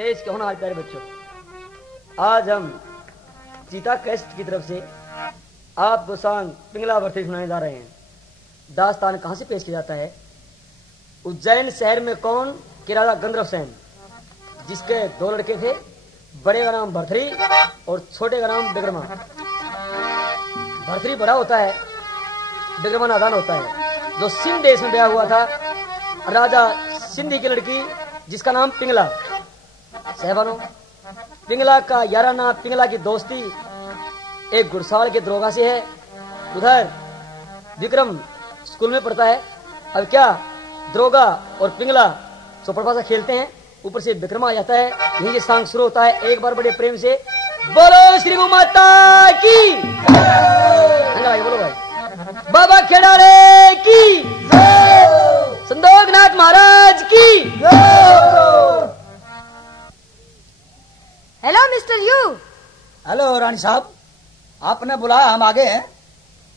देश के होनहार प्यारे बच्चों, आज हम चीता कैस्ट की तरफ से आपको सॉन्ग पिंगला भर्ती सुनाने जा रहे हैं। दास्तान कहां से पेश किया जाता है? उज्जैन शहर में कौन कि राजा गंधर्व सेन, जिसके दो लड़के थे, बड़े का नाम भरथरी और छोटे का नाम बिग्रमा। भरथरी बड़ा होता है, बिग्रमा नादान होता है। जो सिंध देश में ब्याह हुआ था राजा सिंधी की लड़की जिसका नाम पिंगला। सहबानों, पिंगला का याराना, पिंगला की दोस्ती एक गुरसाल के दरोगा से है। उधर विक्रम स्कूल में पढ़ता है। अब क्या दरोगा और पिंगला चौपड़ सा खेलते हैं, ऊपर से विक्रमा आ जाता है। यही ये सॉन्ग शुरू होता है एक बार बड़े प्रेम से, बोलो श्री गौ माता की, बोलो भाई, बाबा खेड़ारे की, संदोगनाथ महाराज की। Hello mister you. हेलो रानी साहब, आपने बुलाया, हम आगे हैं।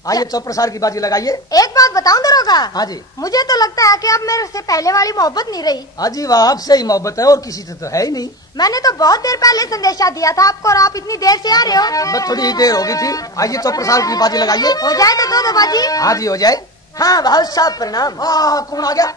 आइए चौपड़ सार की बाजी लगाइए। एक बात बताऊं दरोगा? हाँ जी। मुझे तो लगता है कि अब मेरे से पहले वाली मोहब्बत नहीं रही। हाँ जी, वह आपसे ही मोहब्बत है और किसी से तो है ही नहीं। मैंने तो बहुत देर पहले संदेशा दिया था आपको और आप इतनी देर से आ रहे हो। बस थोड़ी ही देर हो गई थी। आइए चौपड़ सार की बाजी लगाइए। हो जाए तो दो बाजी। हाँ जी हो जाए। हाँ भाई साहब प्रणाम। कौन आ गया?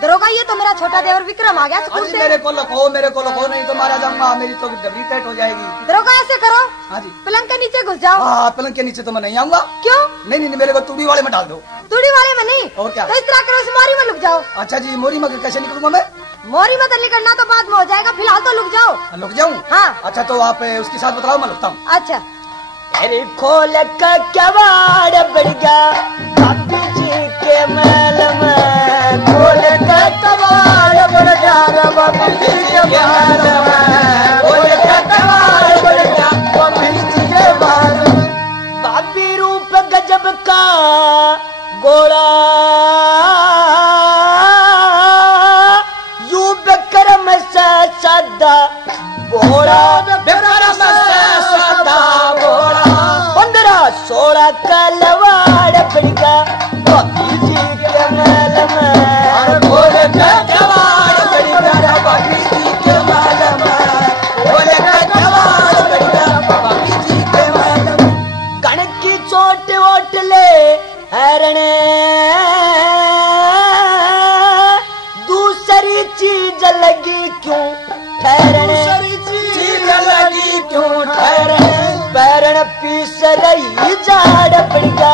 दरोगा ये तो मेरा छोटा देवर विक्रम आ गया स्कूल से। मेरे को लखो नहीं तो मारा जाऊंगा, मेरी तो डबली टाइट हो जाएगी। दरोगा ऐसे करो, हाँ जी, पलंग के नीचे घुस जाओ। हाँ, पलंग के नीचे तो मैं नहीं आऊंगा। क्यों? नहीं, मेरे को तूड़ी वाले में डाल दो। तूड़ी वाले में नहीं? और क्या? तो इस तरह करो, इस मोरी में लुक जाओ। अच्छा जी, मोरी में कैसे निकलूंगा मैं? मोरी में तो निकलना तो बाद में हो जाएगा, फिलहाल तो लुक जाओ। लुक जाऊँ? हाँ। अच्छा तो आप उसके साथ बताओ, मैं लुकता हूँ। अच्छा। अरे खोल का कबाड़ बढ़ गया बापी जी के महल में, खोल का कबाड़ बढ़ गया बापी जी के महल में, खोल का कबाड़ बढ़ गया बापी जी के महल में। बापी रूप गजब का गोरा यू बेकरम से सदा बोरा, बेकरम से सदा बोरा। 15-16 कलवाड़ पड़गा बापी जी के महल में, खोल का कबाड़ पड़गा बापी जी के महल में, खोल का कबाड़ पड़गा बापी जी के महल में। कणक की चोट ओट ले हरणे, दूसरी चीज लगी क्यों ठहरने, चीज लगी क्यों ठहरने। पैरण पीस रही झाड़ पड़गा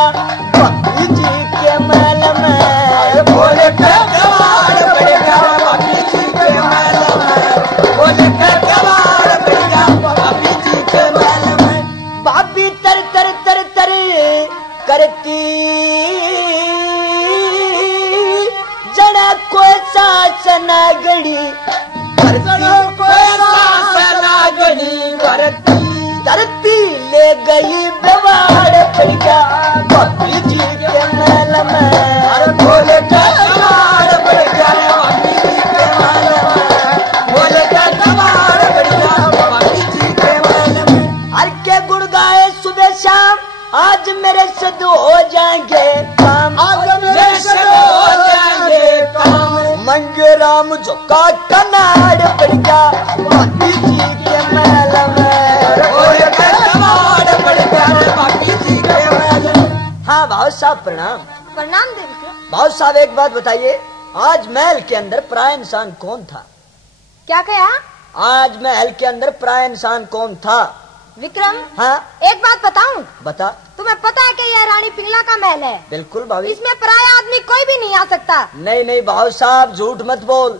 बापी जी के महल में, खोल का कबाड़ पड़गा बापी जी के महल में, खोल का कबाड़ पड़गा बापी जी के महल में। बापी तर तर तर तर करती जना को सास नागड़ी, धरती ले गई बेवाड़ पड़गा बापी जी के महल में, खोल का कबाड़ पड़गा बापी जी के महल में, खोल का कबाड़ पड़गा बापी जी के महल में। हर के गुण गाए सुबह शाम, आज मेरे सद हो जाएंगे काम, आज मेरे सद हो जाएंगे काम। मंगे राम झुका कनाड़ पड़गा बापी जी के महल में, खोल का कबाड़ पड़गा बापी जी के महल में। हाँ भाव साहब प्रणाम। प्रणाम दे विक्रम। भाव साहब एक बात बताइए, आज महल के अंदर पराया इंसान कौन था? क्या कहा? आज महल के अंदर पराया इंसान कौन था? विक्रम, हाँ एक बात बताऊं? बता। तुम्हें पता है कि यह रानी पिंगला का महल है? बिल्कुल भाभी। इसमें पराया आदमी कोई भी नहीं आ सकता। नहीं भाव साहब झूठ मत बोल,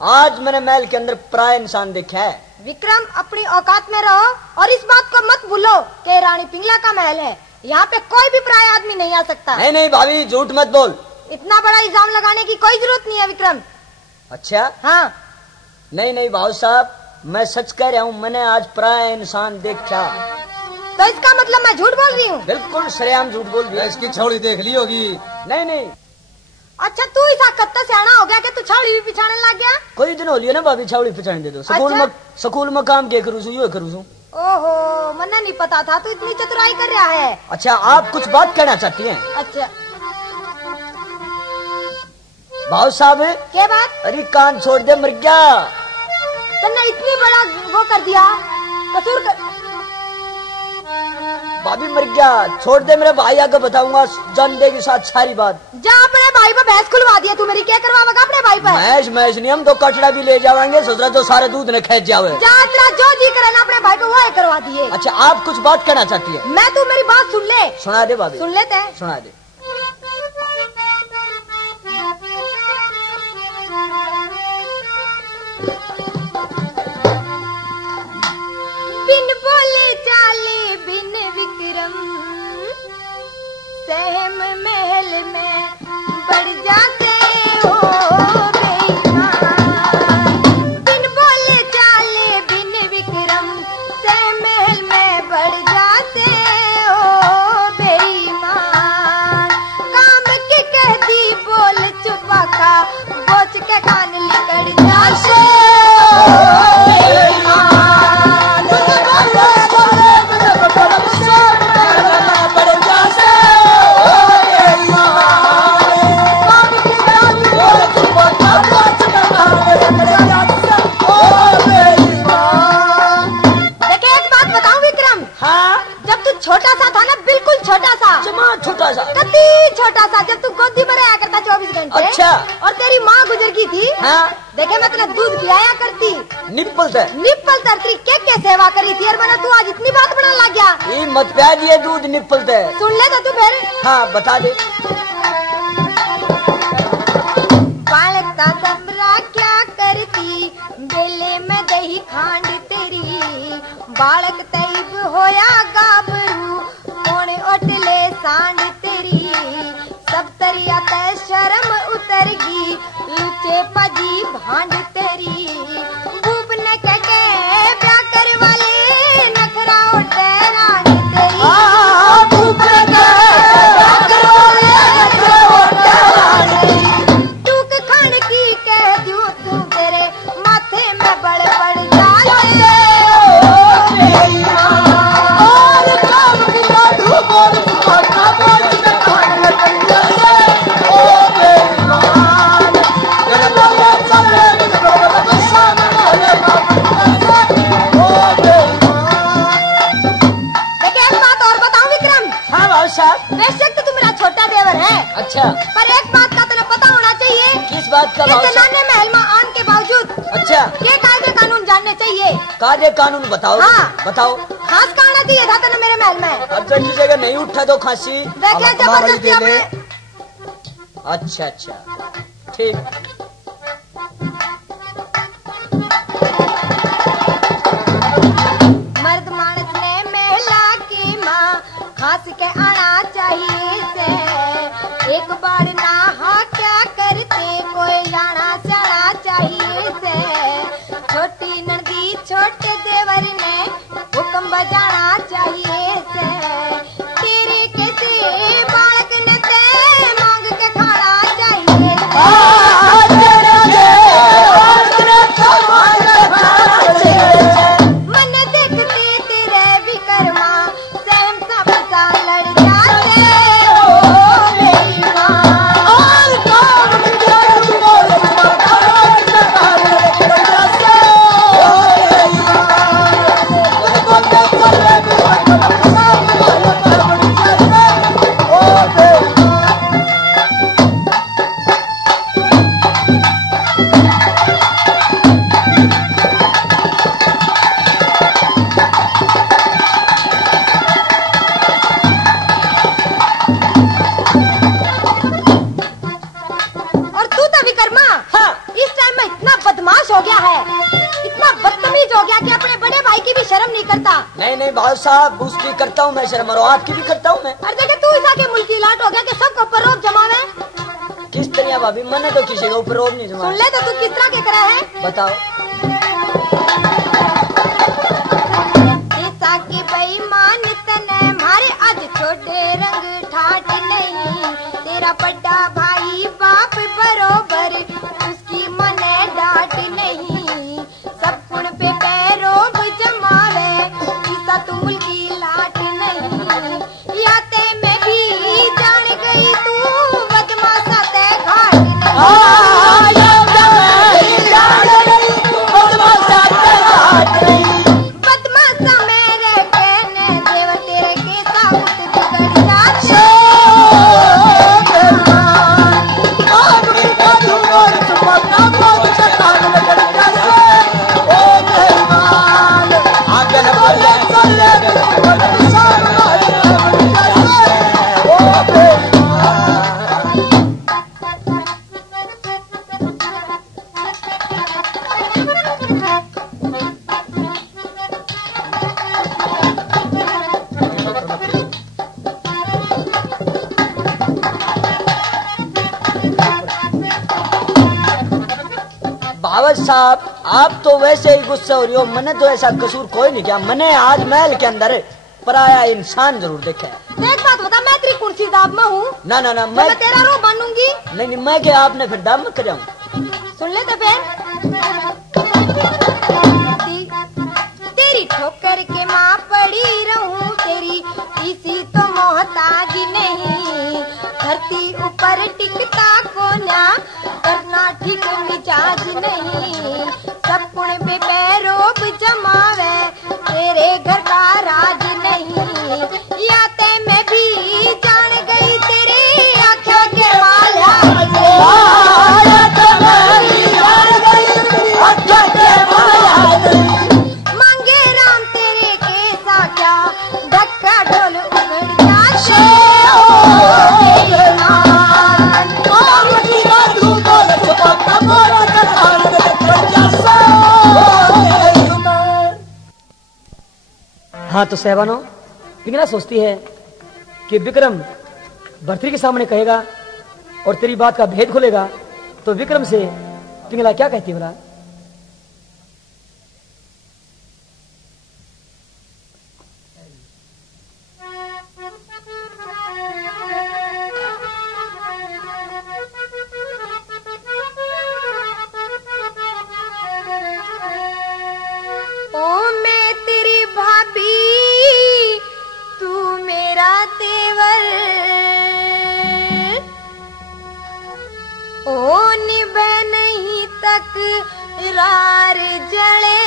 आज मैंने महल के अंदर पराया इंसान देखा है। विक्रम, अपनी औकात में रहो और इस बात को मत भूलो कि रानी पिंगला का महल है, यहाँ पे कोई भी पराया आदमी नहीं आ सकता। नहीं भाभी झूठ मत बोल। इतना बड़ा इल्जाम लगाने की कोई जरूरत नहीं है विक्रम। अच्छा? हाँ। नहीं भाव साहब, मैं सच कह रहा हूँ, मैंने आज पराया इंसान देखा। तो इसका मतलब मैं झूठ बोल रही हूँ? बिल्कुल सरेआम झूठ बोल रही है। इसकी छौड़ी देख ली होगी। नहीं। अच्छा, तू ऐसा कत्ता सियाना हो गया कि तू छावड़ी भी पिछाने लग गया? कोई दिन हो लिया ना भाभी, छावड़ी पिछाने दे दो। स्कूल में काम के करूँ यो करूँ। ओहो, मन्ने नहीं पता था तू इतनी चतुराई कर रहा है। अच्छा, आप कुछ बात कहना चाहती हैं? अच्छा भाव साहब। क्या बात? अरे कान छोड़ दे मर गया। तन्ने इतनी बड़ा वो कर दिया कसूर भाभी मर गया, छोड़ दे, मेरे भाई आगे बताऊंगा जान देगी साथ सारी बात। जा अपने भाई पर भैंस खुलवा दिया तू, मेरी क्या करवाएगा अपने भाई पर? मैच नहीं, हम तो कचड़ा भी ले जाएंगे, सोच तो सारे दूध ने खेच जावे। जा तेरा जो जी करे ना अपने भाई को वो करवा दिए। अच्छा आप कुछ बात कहना चाहती है? मैं तू मेरी बात सुन ले। सुना दे भाभी। सुन लेते हैं। सुना दे। बिन बोले चाले बिन विक्रम सहम महल में बढ़ जाते हो बेईमान। बिन बोले चाले बिन विक्रम सहम महल में बढ़ जाते हो बेईमान। काम की कहती बोल चुपा का बोच के कान लिकड़ जाते छोटा सा था ना, बिल्कुल छोटा सा, छोटा सा, कति छोटा सा, जब तू गोदी में रहा करता 24 घंटे। अच्छा। और तेरी माँ गुजर गई थी। हाँ। देखे मैं तेरा दूध पिलाया करती, निप्पल तरती क्या सेवा करी थी, और मैंने तू आज इतनी बात बना लग गया। ये मत प्या दिए दूध निप्पल थे। सुन ले तो तू फिर। हाँ बता दे। बालकता कमरा क्या करती, बेले में दही खांड तेरी, बालक तैब होया गाबरू, कोने ओटले सांड तेरी, सब तरिया ते शर्म उतरगी, लुचे पजी भांड तेरी, भूप न के ब्याह कर वाले नखरा उठे रानी तेरी, भूप न के ब्याह कर वाले नखरा उठे रानी तेरी, टूक खान की कह दूं तू तेरे माथे में बड़ बड़ जाले और काम की लाडू बोल माथा बोल के खान लग जाले ओ बेईमान गलबा चले गलबा सामने ओ बेईमान। देखिए एक बात और बताऊं विक्रम। हाँ भाई साहब। बेशक तो तू मेरा छोटा देवर है। अच्छा। पर एक बात का तुझे पता होना चाहिए। किस बात का? जनाने महल में आने के बावजूद अच्छा ये कायदे कानून जानने चाहिए। कायदे कानून बताओ। हाँ। बताओ। खास का आना चाहिए था तेने मेरे महल में। अब जल्दी जगह नहीं उठा तो खांसी। देखिए जबरदस्ती अपने। अच्छा अच्छा ठीक। मर्द मानस ने महिला की माँ खास के आना चाहिए से, एक बार नहा क्या करते कोई जाना चढ़ा चाहिए से, छोटी नंदी छोटे देवर ने हुक्म बजाना चाहिए से, तेरे कैसे बालक ने ते मांग के खाना चाहिए मन देखते तेरे विकर्मा सहम सब सा लड़ जाते हो बेईमान और काम और तू तो विकर्मा। हाँ। इस टाइम में इतना बदमाश हो गया है, इतना बदतमीज हो गया कि अपने बड़े भाई की भी शर्म नहीं करता। नहीं नहीं भाई साहब उसकी करता हूँ मैं शर्म, और आपकी भी करता हूँ मैं। और देखे तू ऐसा के मुल्की लाट हो गया कि सबको ऊपर रोक जमावे। किस तरह भाभी? मैंने तो किसी के ऊपर रोब नहीं जमा। सुन ले तो तू किस तरह के करा है बताओ। ऐसा की बेईमान तने मारे आज छोटे रंग ठाट नहीं, तेरा बड़ा भाई बाप बरोबर उसकी मने डांट नहीं, सब गुण पे पैरों जमावे ऐसा तू मुल्की लाट नहीं, याते में भी जान गई तू बदमाशा ते घाट नहीं। साहब आप तो वैसे ही गुस्सा हो रही हो, मैंने तो ऐसा कसूर कोई नहीं किया। मैंने आज महल के अंदर पराया इंसान जरूर देखा है। देख बात बता, मैं तेरी कुर्सी दाब में हूँ। ना ना ना, मैं तेरा रो बनूंगी। नहीं नहीं, मैं क्या आपने फिर दाब मत कराऊं। सुन ले तो फिर, तेरी ठोकर के माँ पड़ी रहूं, तेरी इसी तो मोहताज नहीं। धरती ऊपर टिकता को ना, करना ठीक मिजाज नहीं। सब कुण पे पैरोब जमावे, तेरे घर का राज नहीं। या ते मैं भी जान गई तेरे आँखों के माला। मांगे राम तेरे कैसा क्या, धक्का ढोल उगड़ जाते। हाँ तो सहबानो, पिंगला सोचती है कि विक्रम भर्तृ के सामने कहेगा और तेरी बात का भेद खुलेगा, तो विक्रम से पिंगला क्या कहती है बोला? ओ मैं तेरी भाभी, तू मेरा तेवर। ओ निभे नहीं तक रार जले,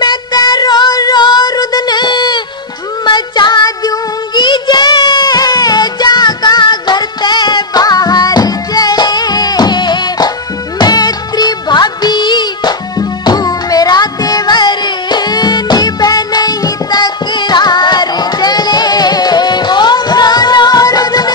मैं तेरो रो रुदन मचा दूंगी जे, जागा घर ते बाहर जले। मैं तेरी भाभी, तू मेरा देवर, निभे नहीं तकरार जले। ओ रो रुदन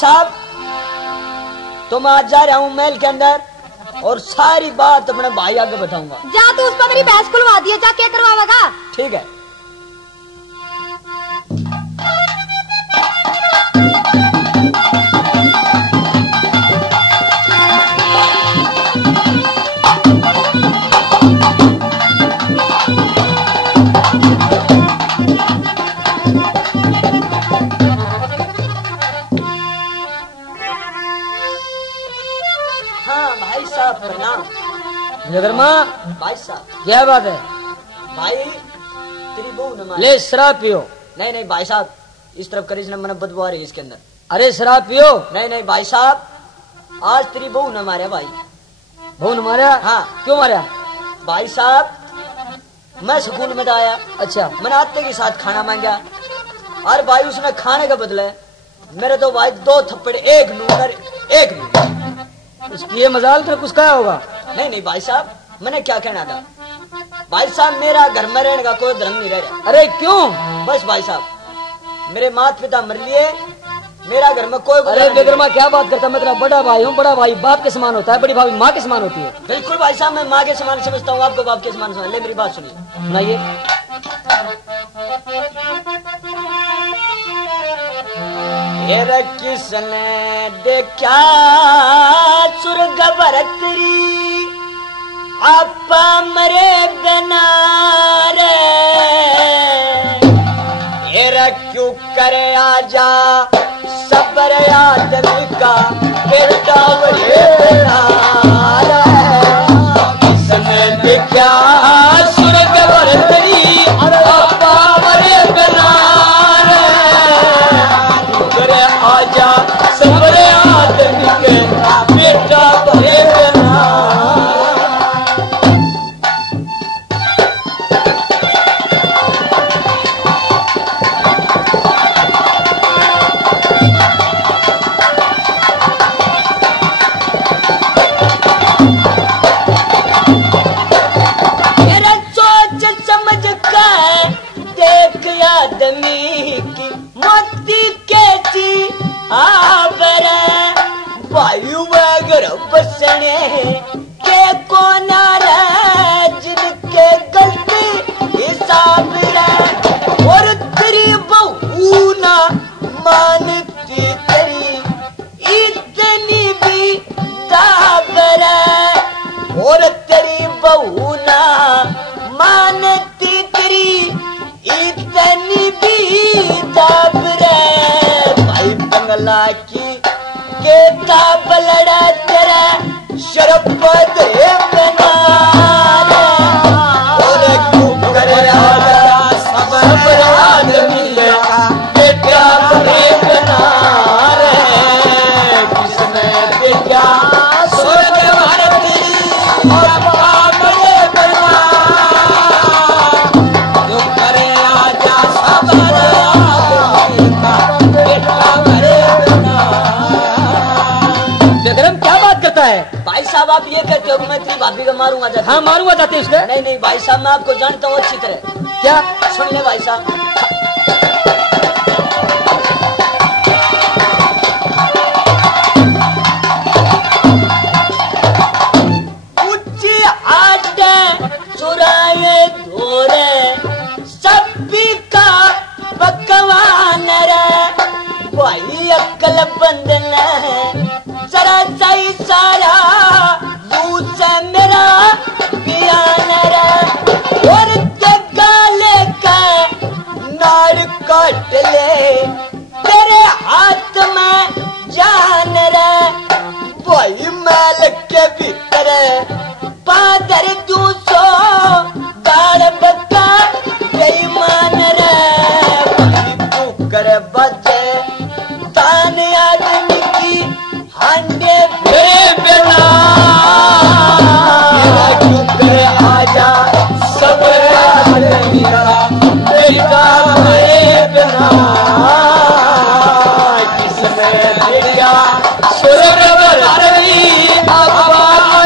साहब तो मैं आज जा रहा हूँ महल के अंदर और सारी बात अपने भाई आगे बताऊंगा। जा तू उस पर मेरी बहस खुलवा दिया, जा क्या करवाएगा। ठीक है। प्रणाम। जगरमा भाई साहब क्या बात है? भाई तेरी बहू न ले शराब पियो। नहीं नहीं भाई साहब इस तरफ करीज न मन बदबू आ रही है इसके अंदर। अरे शराब पियो। नहीं नहीं भाई साहब आज तेरी बहू न मारे भाई। बहू न मारा? हाँ। क्यों मारा? भाई साहब मैं स्कूल में आया। अच्छा। मैंने आते के साथ खाना मांगा और भाई उसने खाने का बदले मेरे तो भाई 2 थप्पड़, एक नूर एक नूर। ये मजाल तो कुछ क्या होगा? नहीं नहीं भाई साहब मैंने क्या कहना था भाई साहब, मेरा घर में रहने का कोई धर्म नहीं रह रहा। अरे क्यों? बस भाई साहब मेरे माता पिता मर लिए, मेरा घर में कोई। अरे बेगरमा क्या बात करता, मैं तेरा बड़ा भाई हूँ। बड़ा भाई बाप के समान होता है, बड़ी भाभी माँ के समान होती है। बिल्कुल भाई साहब मैं माँ के समान समझता हूँ, आपको बाप के समान समझ। ले मेरी बात सुनिए। सुनाइए। किसने देखा सुर्ग बरतरी आपा मरे बिना रे, क्यों करे आजा सबर आदमी का बेटा बड़े बिना रे। किसने देखा सुर्ग बरतरी आपा मरे बिना आजा सबरे आदमी के बेटा भरे बिना। मेरा सोच समझ कर देख आदमी की मोती कैसी आबरे वायु वगर बसने के कोना रे जिनके गलती हिसाब रे, और तेरी बहू ना मानती तेरी इतनी भी दाब रे, और तेरी बहू ना मानती तेरी इतनी भी दाब रे। भाई बंगला की केता बलड़ा तेरा शरफ दे बना रे, और क्यों करे आजा सब आदमी का बेटा बने बना रे। किसने देखा स्वर्ग भारती और बने बना, जो करे आजा सब आदमी का बेटा बने बना। बेगरम क्या बात करता है? भाई साहब आप ये कहते हो कि मैं तेरी भाभी को मारूंगा जाते? हाँ मारूंगा जाते उसके। नहीं नहीं भाई साहब मैं आपको जानता हूँ अच्छी तरह। क्या? सुन ले भाई साहब। ऊंची आटे चुराए धोरे सभी का पकवान रे, भाई अक्ल बंदन है जरा सही सारा यूं से मेरा बयान रे, और गाले का नार काट ले तेरे हाथ में जान रे, भाई मैल के भीतर पादर दूसो गाड़ बता बेईमान रे, भाई कुकर बजे तान आदमी की हांडे बेबना, क्यों करे आजा सब आदमी का बेटा बेबना। किसने देखा स्वर्ग बरतरी आपा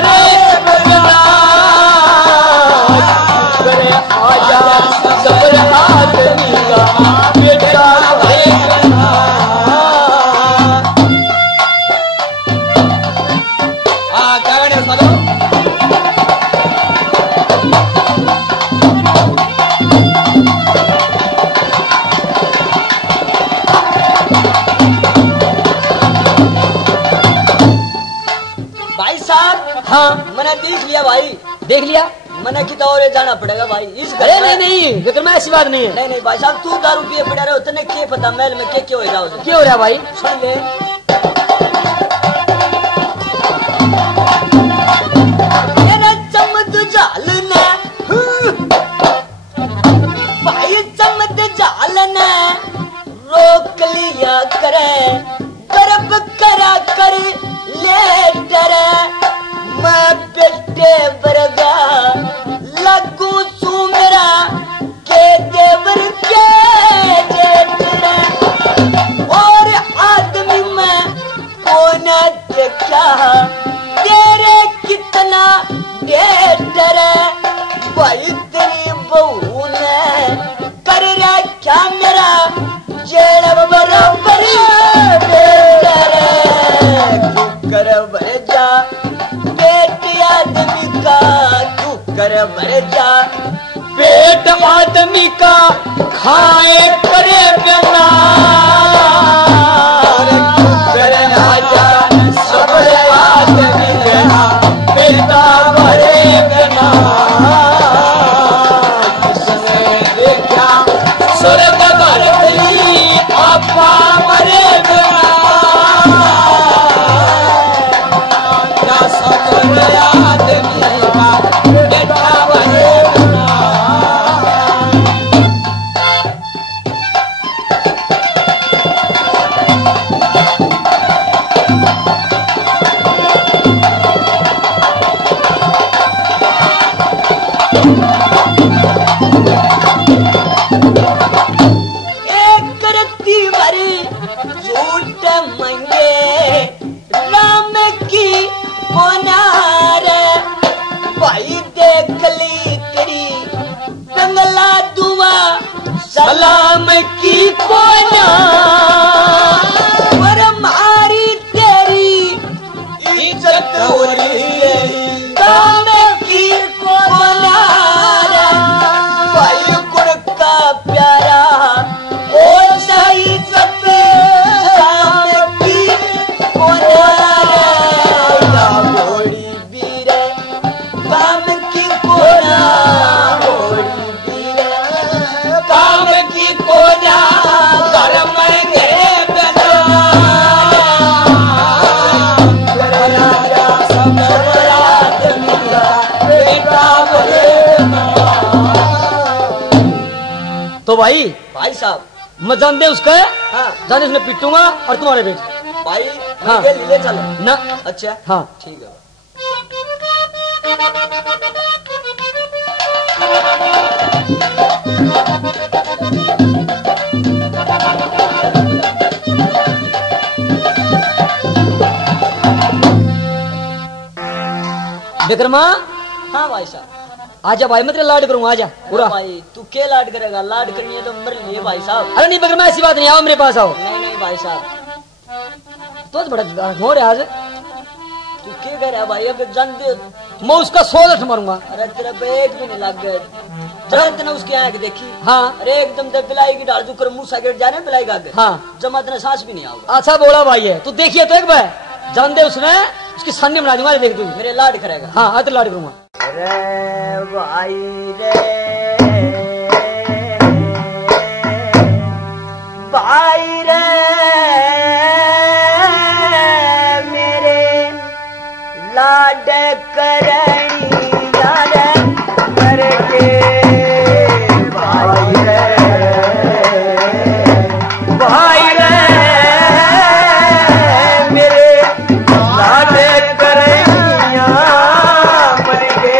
हाँ मैंने देख लिया भाई, देख लिया। मैंने कितना और जाना पड़ेगा भाई इस घर अरे में। नहीं विक्रम ऐसी बात नहीं है। नहीं भाई साहब, तू दारू पिए पड़ा रहे, तने क्या पता महल में क्या हो जाओ। क्या हो रहा है भाई? सुन ले, मेरा चमद जाल ने भाई, चमद जाल ने रोक लिया करे, गर्भ करा कर ले डरे, मैं बेटे बरगा लगू सू मेरा के देवर के जेठरे, और आदमी में कोना देखा तेरे कितना डेटर भाई, तेरी बहू ने कर रखा मेरा जेड़ बराबर कर भर जा पेट आदमी का, तू कर भर जा पेट आदमी का, खाए करे बिना करे राजा सब आदमी का, पेटा भरे बिना किसने देखा स्वर्ग भरती आपा मरे बिना, सब आदमी का पेटा भरे बिना। एक रत्ती भरी झूठ मंगे राम की पुनार, भाई देख ली तेरी बंगला दुआ सलाम की पुनार, पर मारी तेरी इज्जत काम की पुनार, भाई गुण का प्यारा ओ सही सत काम की पुनार, घोड़ी बीर काम की कोना, घोड़ी बीर काम की कोना, घर में गए बना राजा सब आदमी का बेटा बना। तो भाई साहब मैं जान दे उसका है, हाँ जाने उसने पीटूंगा और तुम्हारे बेटे भाई हाँ। ले चलो ना। अच्छा हाँ ठीक है। विक्रमा हाँ भाई साहब, आजा भाई, मैं तेरा लाड करूंगा, आजा पूरा। भाई तू क्या लाड करेगा, लाड करनी है तो मर लिए भाई साहब। अरे नहीं विक्रमा ऐसी बात नहीं, आओ मेरे पास आओ। नहीं भाई साहब, तो बड़ा हो रहा आज, तू क्या कह रहा है भाई, अब जान दे मैं उसका 100 मारूंगा। अरे तेरा बैग भी नहीं लग गए, जरा इतना उसकी आंख देखी। हाँ अरे एकदम जब बिलाई की डाल तू कर मुंह साइड जा रहे हैं बिलाई का आगे। हाँ जमा इतना सांस भी नहीं आओगे। अच्छा बोला भाई है, तू देखिए तो एक बार जान दे उसने उसकी सामने बना दूंगा, देख तू मेरे लाड करेगा। हाँ आज लाड करूंगा। अरे भाई रे भाई रे मेरे लाड करनी यार मर के भाई रे मेरे लाड करनिया मर के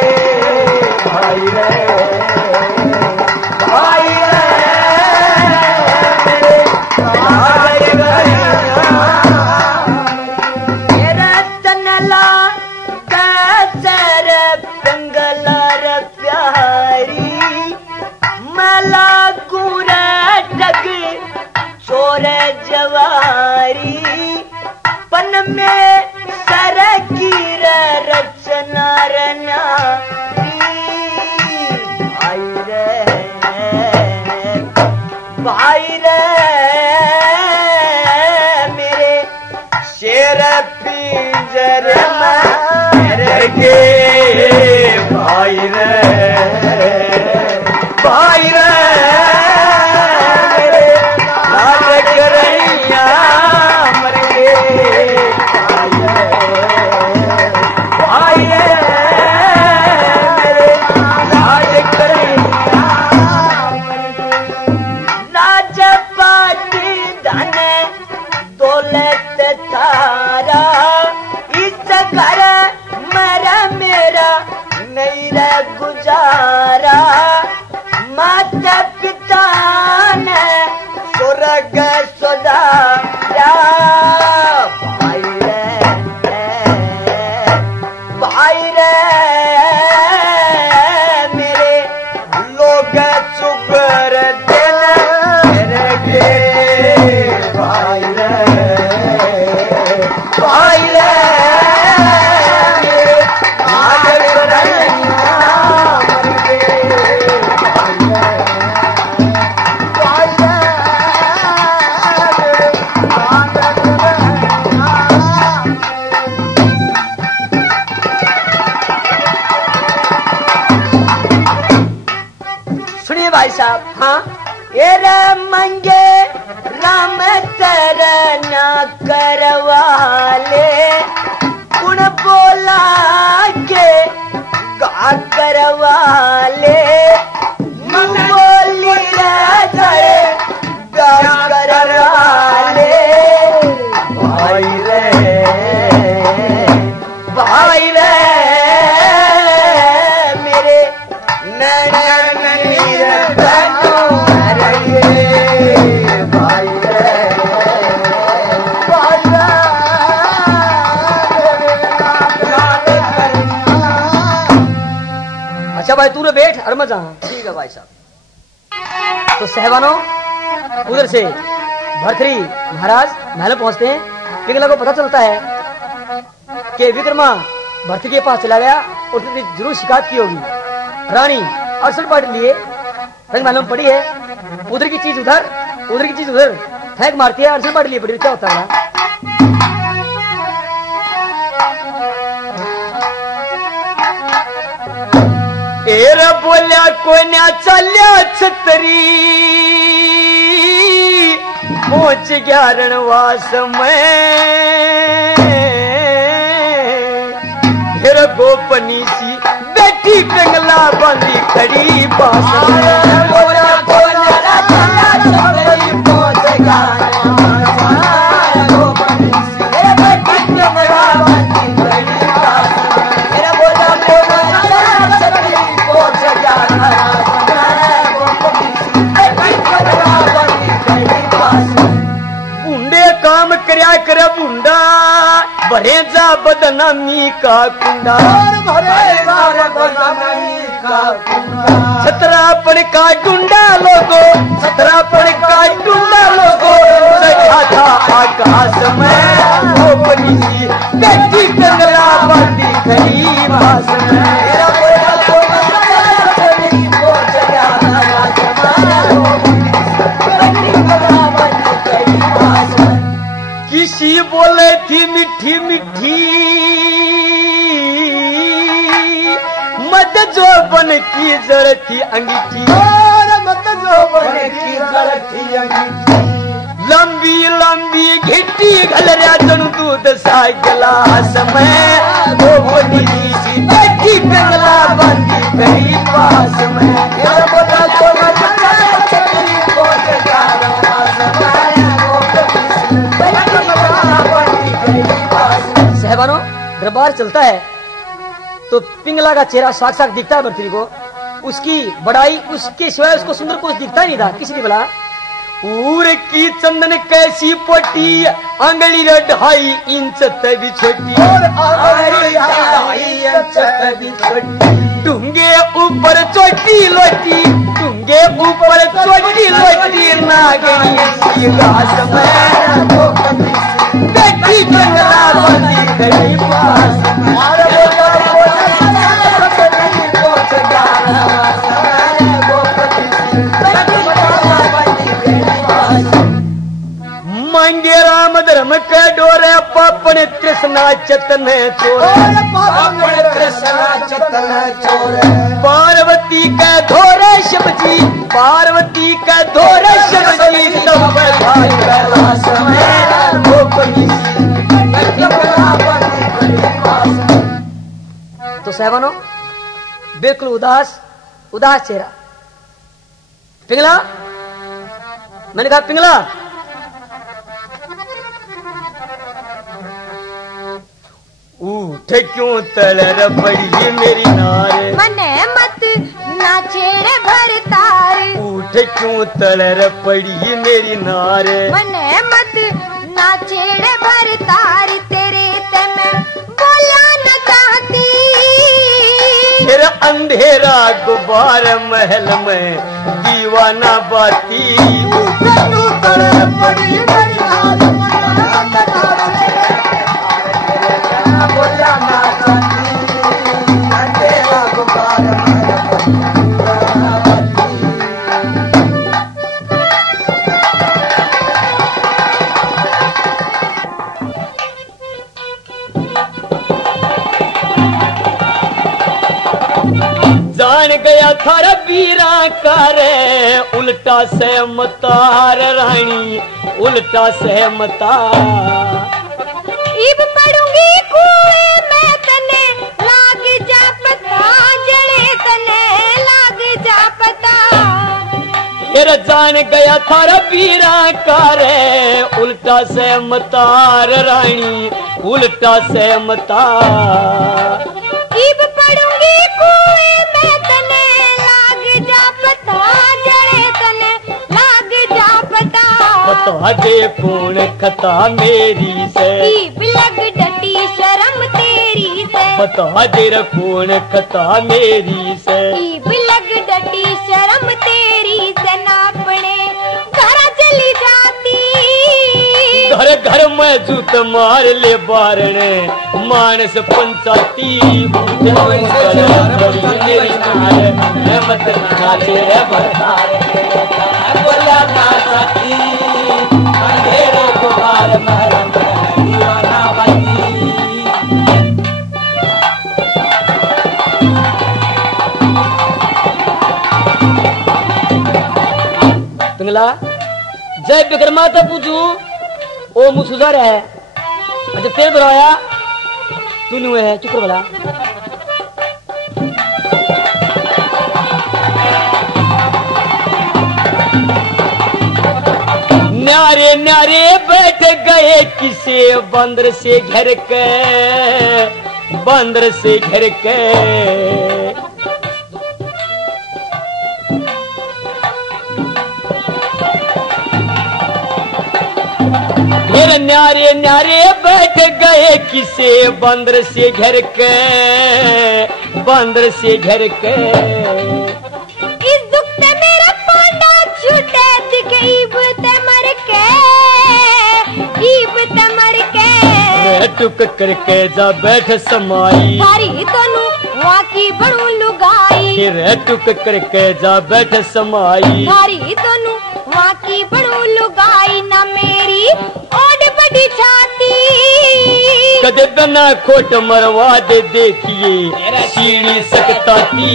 भाई रे जवारी पन में सर की रचना भाई रे मेरे शेर पिंजर में के हाँ एरे मंगे राम तरना करवाले उन बोला के गा करवाले मन बोली रे गा करवाले भाई रे मेरे नैन नीर बनो अच्छा भाई तू रे बैठ और मैं जाऊं। ठीक है भाई साहब। तो सहबानों उधर से भरथरी महाराज महल पहुंचते हैं। पिंगला को पता चलता है कि विक्रमा भरथरी के पास चला गया और उसने जरूर शिकायत की होगी। रानी अरसल पाट लिए रंग मालूम पड़ी है, उधर की चीज उधर फेंक मारती है, अरसल पाट लिए पड़ी। क्या होता है एरा बोल्या कोण्या चाल्या छतरी पहुंच गया रणवास में फिर गोपनी सी बैठी पिंगला बंदी खड़ी पास में बोल्या कोण्या चाल्या छतरी पहुंच गया गोपनी सी बैठी पिंगला बंदी खड़ी पास में मेरा बोल्या बुंडे काम करया कर बुंडा भरे जा बदनामी का कुंडा सतरापन का डूंडा लोगो सतरापन का डूंडा लोगो था आकाश में गोपनी सी बैठी कंगला बंदी खड़ी पास में किसी बोले थी मिठी मिठी मत जो बन की जड़ थी अंगीठी मत जो बन की जड़ थी अंगीठी लंबी लंबी घिट्टी घलरिया जनु दूध सा गिलास में गोपनी सी बैठी पिंगला बंदी खड़ी पास में सहबानों दरबार चलता है तो पिंगला का चेहरा साक्षात दिखता है भरतरी को। उसकी बड़ाई उसके सिवाय उसको सुंदर कुछ दिखता ही नहीं था। किसी ने बोला ऊर की चंदन कैसी पटी अंगड़ी 2.5 इंच तभी छोटी डूंगे ऊपर चोटी लोटी डूंगे ऊपर चोटी लोटी नागनी घास में बैठी पिंगला बंदी खड़ी पास मांगे राम धर्म के डोरे पापन कृष्णा चतन चोर पार्वती का धोरे शिवजी पार्वती का धोरे शिवजी तो सहबानों बिल्कुल उदास चेहरा पिंगला। मैंने कहा पिंगला उठ क्यों तलर पड़ी मेरी नारे मने मत नाचेड़ भर तार उठ क्यों तलर पड़ी मेरी नारे मने मत नाचेड़ भर तार तेरे ते मैं बोला न चाहती फिर अंधेरा गुब्बार महल में दीवाना बाती क्यों तलर पड़ी मेरी नारे जान गया थारा वीरा करे उल्टा से मतार रानी उल्टा से मतार इब पड़ूंगी कुएं में तने लाग जा पता जड़े तने लाग जा पता फिर जान गया थारा वीरा करे उल्टा से मतार रानी उल्टा से मतार इब पड़ूंगी कुएं में तने लाग जा पता जड़े तने लाग जा पता बता दे कौन खता मेरी से इब लग डटी शर्म तेरी से बता दे रे कौन खता मेरी से इब लग डटी शर्म तेरी से नापने घर चली जाती घर घर में जूत मार ले बारने मानस पंचाती मत नाचे बोला ना सती अंधेरे को बार मरम दीवाना बनी पिंगला जय विक्रमा तो पूछू ओ मुसुजर है अच्छा फिर बुलाया तू नु है चुप बोला न्यारे न्यारे बैठ गए किसे बंदर से घर के बंदर से घर के न्यारे न्यारे बैठ गए किसे बंदर से घर के बंदर से घर के इस दुख से मेरा पांडा छूटे दिखे इब ते मर के टुक करके जा बैठ समाई थारी तनु वहाँ की बड़ू लुगाई टुक करके जा बैठ समाई थारी तनु वहाँ की बड़ू लुगाई ना मेरी ओड बड़ी छाती कदे बिना खोट मरवा दे देखिए सीढ़ी सकता थी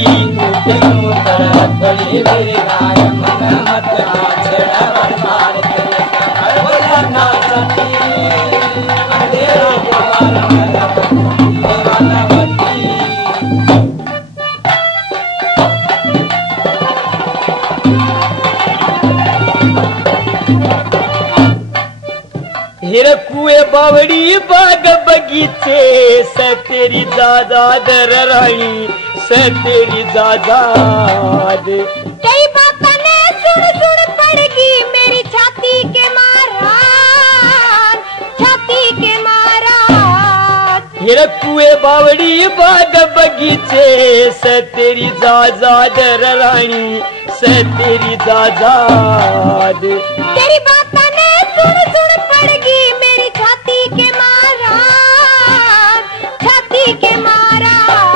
हिर कुए बावड़ी बाग बगीचे से तेरी दादाद रानी से तेरी दादाद कई बातें ने सुन सुन पड़गी मेरी छाती के मारा हिर कुए बावड़ी बाग बगीचे से तेरी दादाद रानी से तेरी दादाद तेरी बातें ने सुन सुन पड़गी मेरी छाती के मारा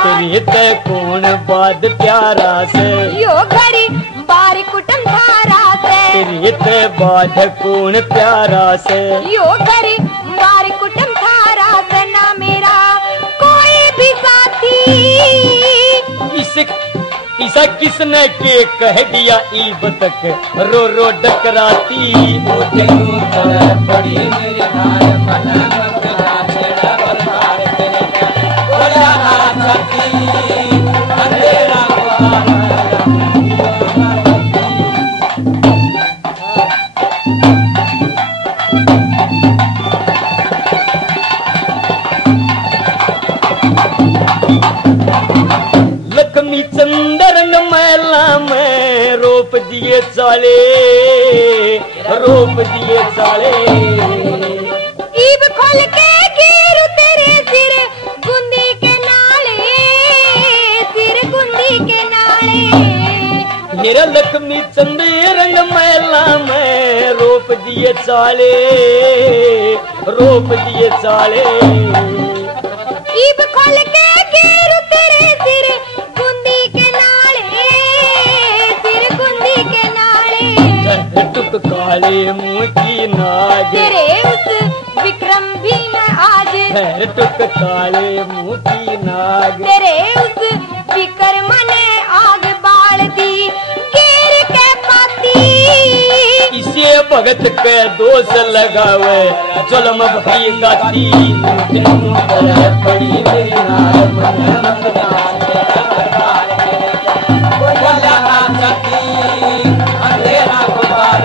तेरी ते कौन बाद प्यारा से यो घड़ी बारी कुटम धारा से तेरी ते बाद कौन प्यारा से यो घड़ी बारी कुटम धारा से ना मेरा कोई भी साथी ऐसा किसने के कह दिया ईब तक रो रो डकराती पड़ी मेरे लक्ष्मी चंदरन मैला में रोप दिए चाले ईब खोल के गिरू तेरे सिर गुंदी के नाले मेरा लक्ष्मी चंदरन मैला में रोप दिए चाले ईब खोल के गिरू तेरे सिर गुंदी के नाले टुक काले मुंह की नाग तेरे उस विक्रम भी न आज टुक काले मुंह की नाग तेरे उस विक्रम ने आग भगत के दोष लगावे जुल्म भई गाती पड़ी मेरी नार मन अंधेरा गुबार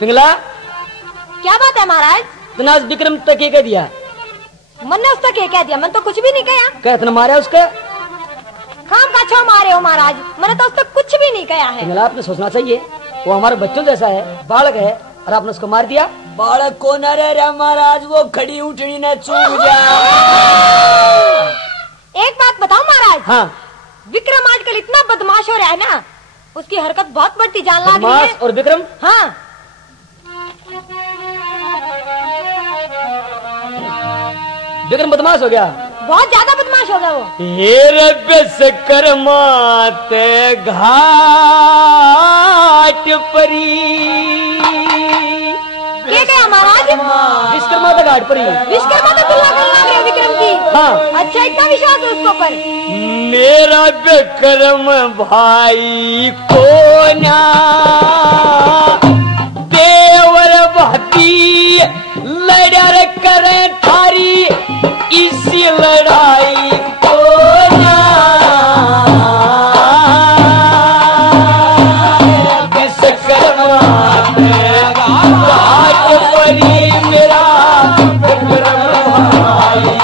पिंगला क्या बात है महाराज? तनाज विक्रम तक ये कह दिया मन ने उसका क्या कह दिया? मन तो कुछ भी नहीं कहा। कहते मारा उसका खाम का छो मारे हो महाराज, मैंने तो उसका कुछ भी नहीं कहा है। पिंगला आपने सोचना चाहिए, वो हमारे बच्चों जैसा है, बालक है, और आपने उसको मार दिया। बालक को न रहे महाराज, वो खड़ी उठनी न चूक जा। एक बात बताओ महाराज। हाँ विक्रम आजकल इतना बदमाश हो रहा है ना, उसकी हरकत बहुत बढ़ती जान लग रही है। बदमाश और विक्रम? हाँ विक्रम बदमाश हो गया, बहुत ज्यादा बदमाश हो गया वो। कर्माते घाट परी क्या गया महाराज? विश्वकर्मा का घाट परी। विश्वकर्मा तो तुलना करना रहे हो विक्रम की। हाँ अच्छा इतना विश्वास है उसको पर? मेरा विक्रम भाई को ना देवर भाती लड़ा करे थारी इसी लड़ाई को ना विश्वकर्मा घाट परी मेरा विक्रम भाई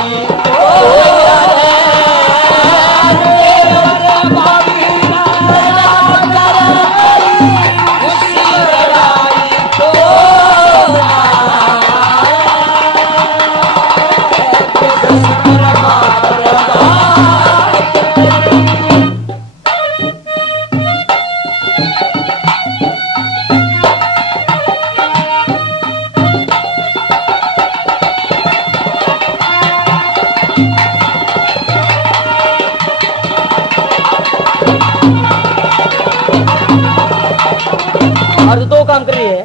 और दो काम कर रही है।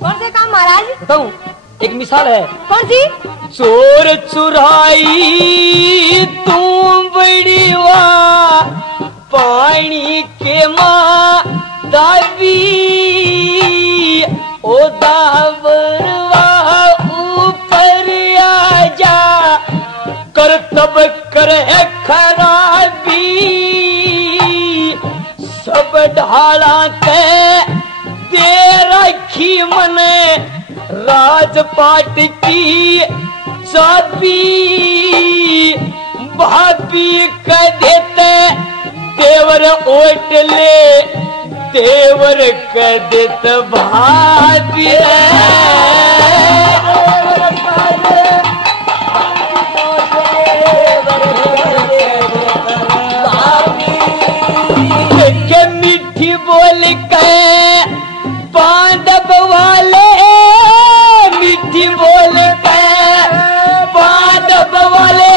कौन से काम महाराज? बताऊं, एक मिसाल है। कौन सी? चोर चुराई तू बड़ी वाह पानी के माँ दाबी ओ दावरवा ऊपर आ जा कर तब करे खराबी सब ढाला ते दे रखी मने राजपाट की चाबी भाभी का देते देवर ओट ले देवर का देते भाभी के मीठी बोल के पांडव वाले मीठी बोल के पांडव वाले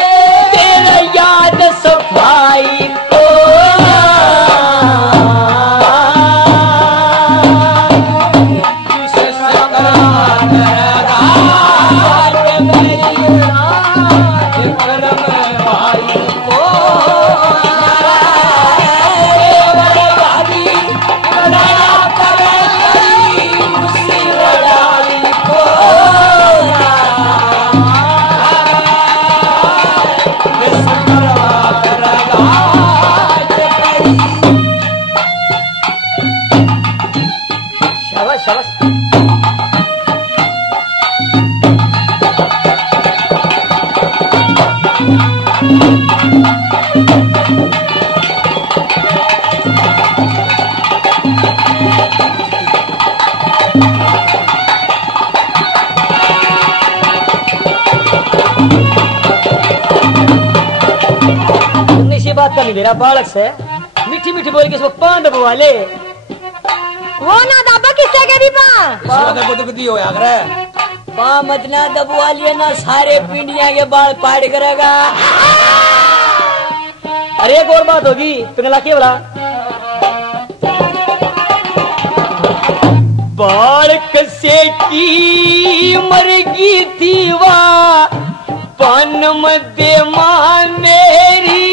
तेरा याद सफाई को बात करनी मेरा बालक से मीठी मीठी बोल के पांडव वाले वो ना दाबा किससे के भी पा मत ना दबवा लिया ना सारे पिंडिया के बाल पाड़ करेगा। अरे एक और बात होगी पिंगला के बोला बालक से की मर गई थी वाह पान जन्म दे मां मेरी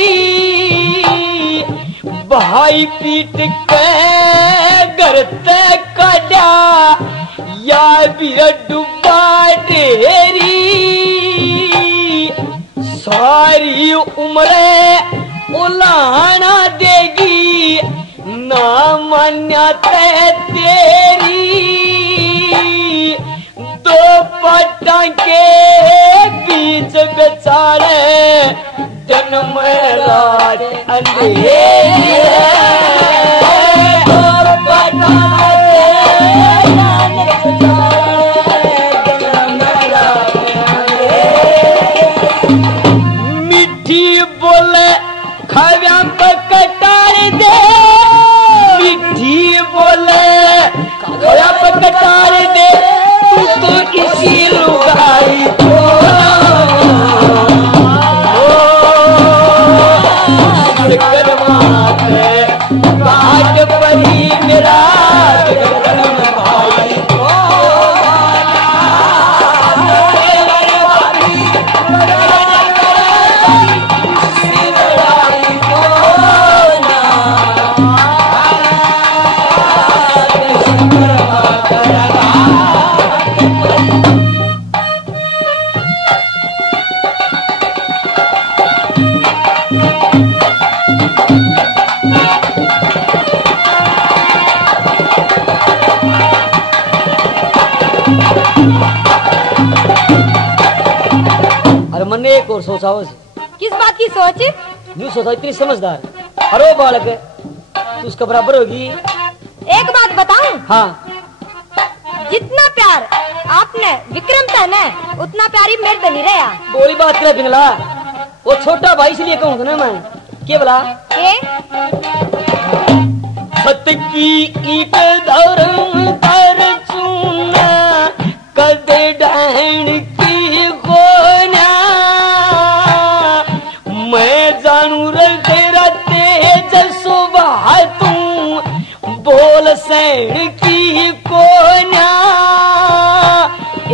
भाई पीट के घर ते कड़ा या भी डुबा डेरी सारी उम्र उलाना देगी ना मान्या तेरी दो पटा के बीच बेचारे जन्म रात अंधेरी दो पटा मिठी बोले खाव्या कटार दे मिठी बोले खाव्या कटार दे तू तो किसी लुगाई को आज परी मेरा भाई को मन ने एक और सोचा किस बात की सोच? यूं सोचा इतनी समझदार अरे बालक तू उसका बराबर होगी। एक बात बताऊं? हाँ। जितना प्यार आपने विक्रम से न उतना प्यारी मेरे से नहीं रहा। बोली बात करे पिंगला वो छोटा भाई इसलिए कहूँ ना मैं के बोला के सत की ईट धर्म तर चूना कदे डहन की गोना मैं जानू रे तेरा तेज सुबह तू बोल सैन की कोना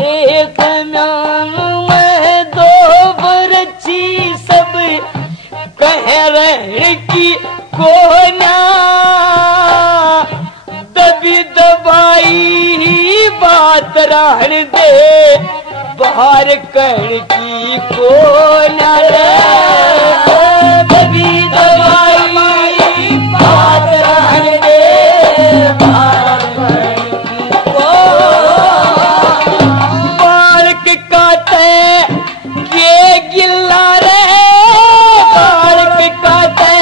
एक म्यान में दो बरछी सब कह रहे की कोना दबी दबाई बात रहन दे बाहर कर की कोना दबी दबाई बात रहन दे बाहर कर की बालक काटे ये गिल्ला रे बालक काटे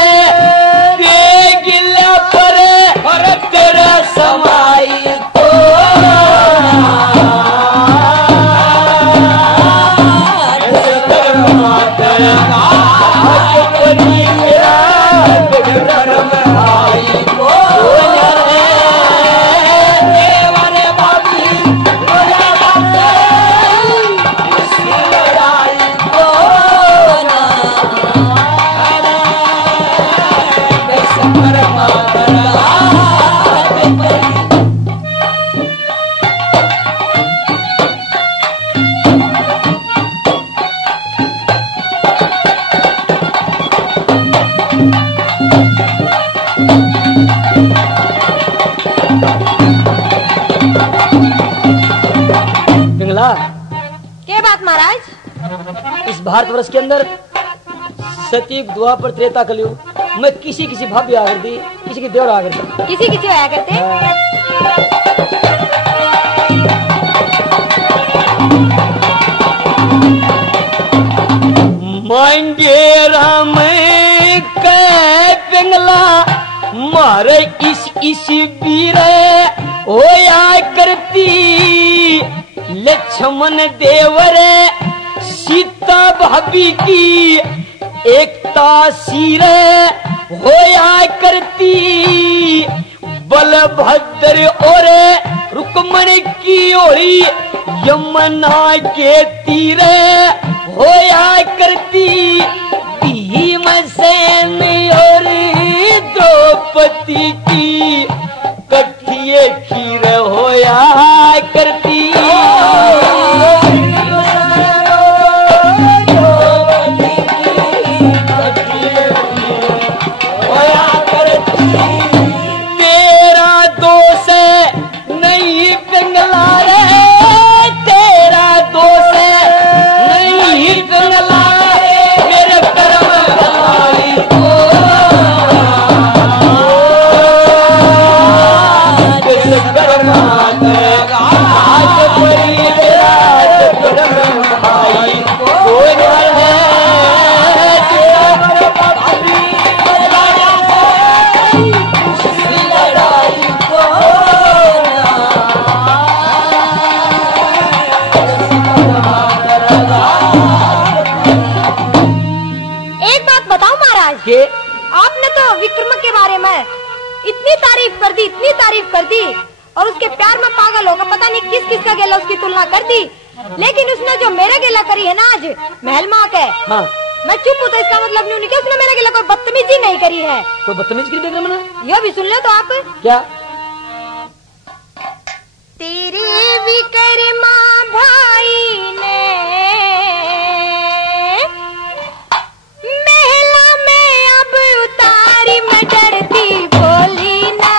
ये गिल्ला पर तेरा समाई को क्या बात महाराज? इस भारतवर्ष के अंदर सतयुग द्वापर त्रेता कलयुग मैं किसी किसी भाभी आकर दी किसी की देवर आकर दी किसी किसी आया करते मांगे राम के पिंगला मारे इस वीर होया करती लक्ष्मण देवर सीता भाभी की एकता सिर होया करती बलभद्र और रुक्मण की ओरी यमुना के तीर होया करती भीमसेन और द्रौपदी की कठिए खीर होया करती महाराज के आपने तो विक्रम के बारे में इतनी तारीफ कर दी और उसके प्यार में पागल होगा, पता नहीं किस किस का गेला उसकी तुलना कर दी, लेकिन उसने जो मेरा गेला करी है ना आज महल माँ के, हाँ मैं चुप हूँ तो इसका मतलब नहीं कि उसने मेरा गेला कोई बदतमीजी नहीं करी है। कोई बदतमीज की विक्रम ने? ये भी सुन लो तो आप। क्या? तेरे विक्रमा भाई ने महला में अब उतारी, मैं डरती बोली ना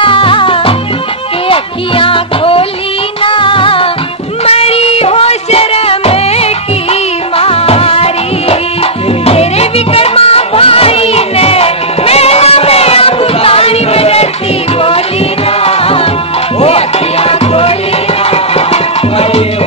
कि अखियां खोली ना, मरी हो शर्म की मारी। तेरे विक्रमा भाई ने महला में अब उतारी, मैं डरती बोली ना वो अखियां खोली ना, मरी हो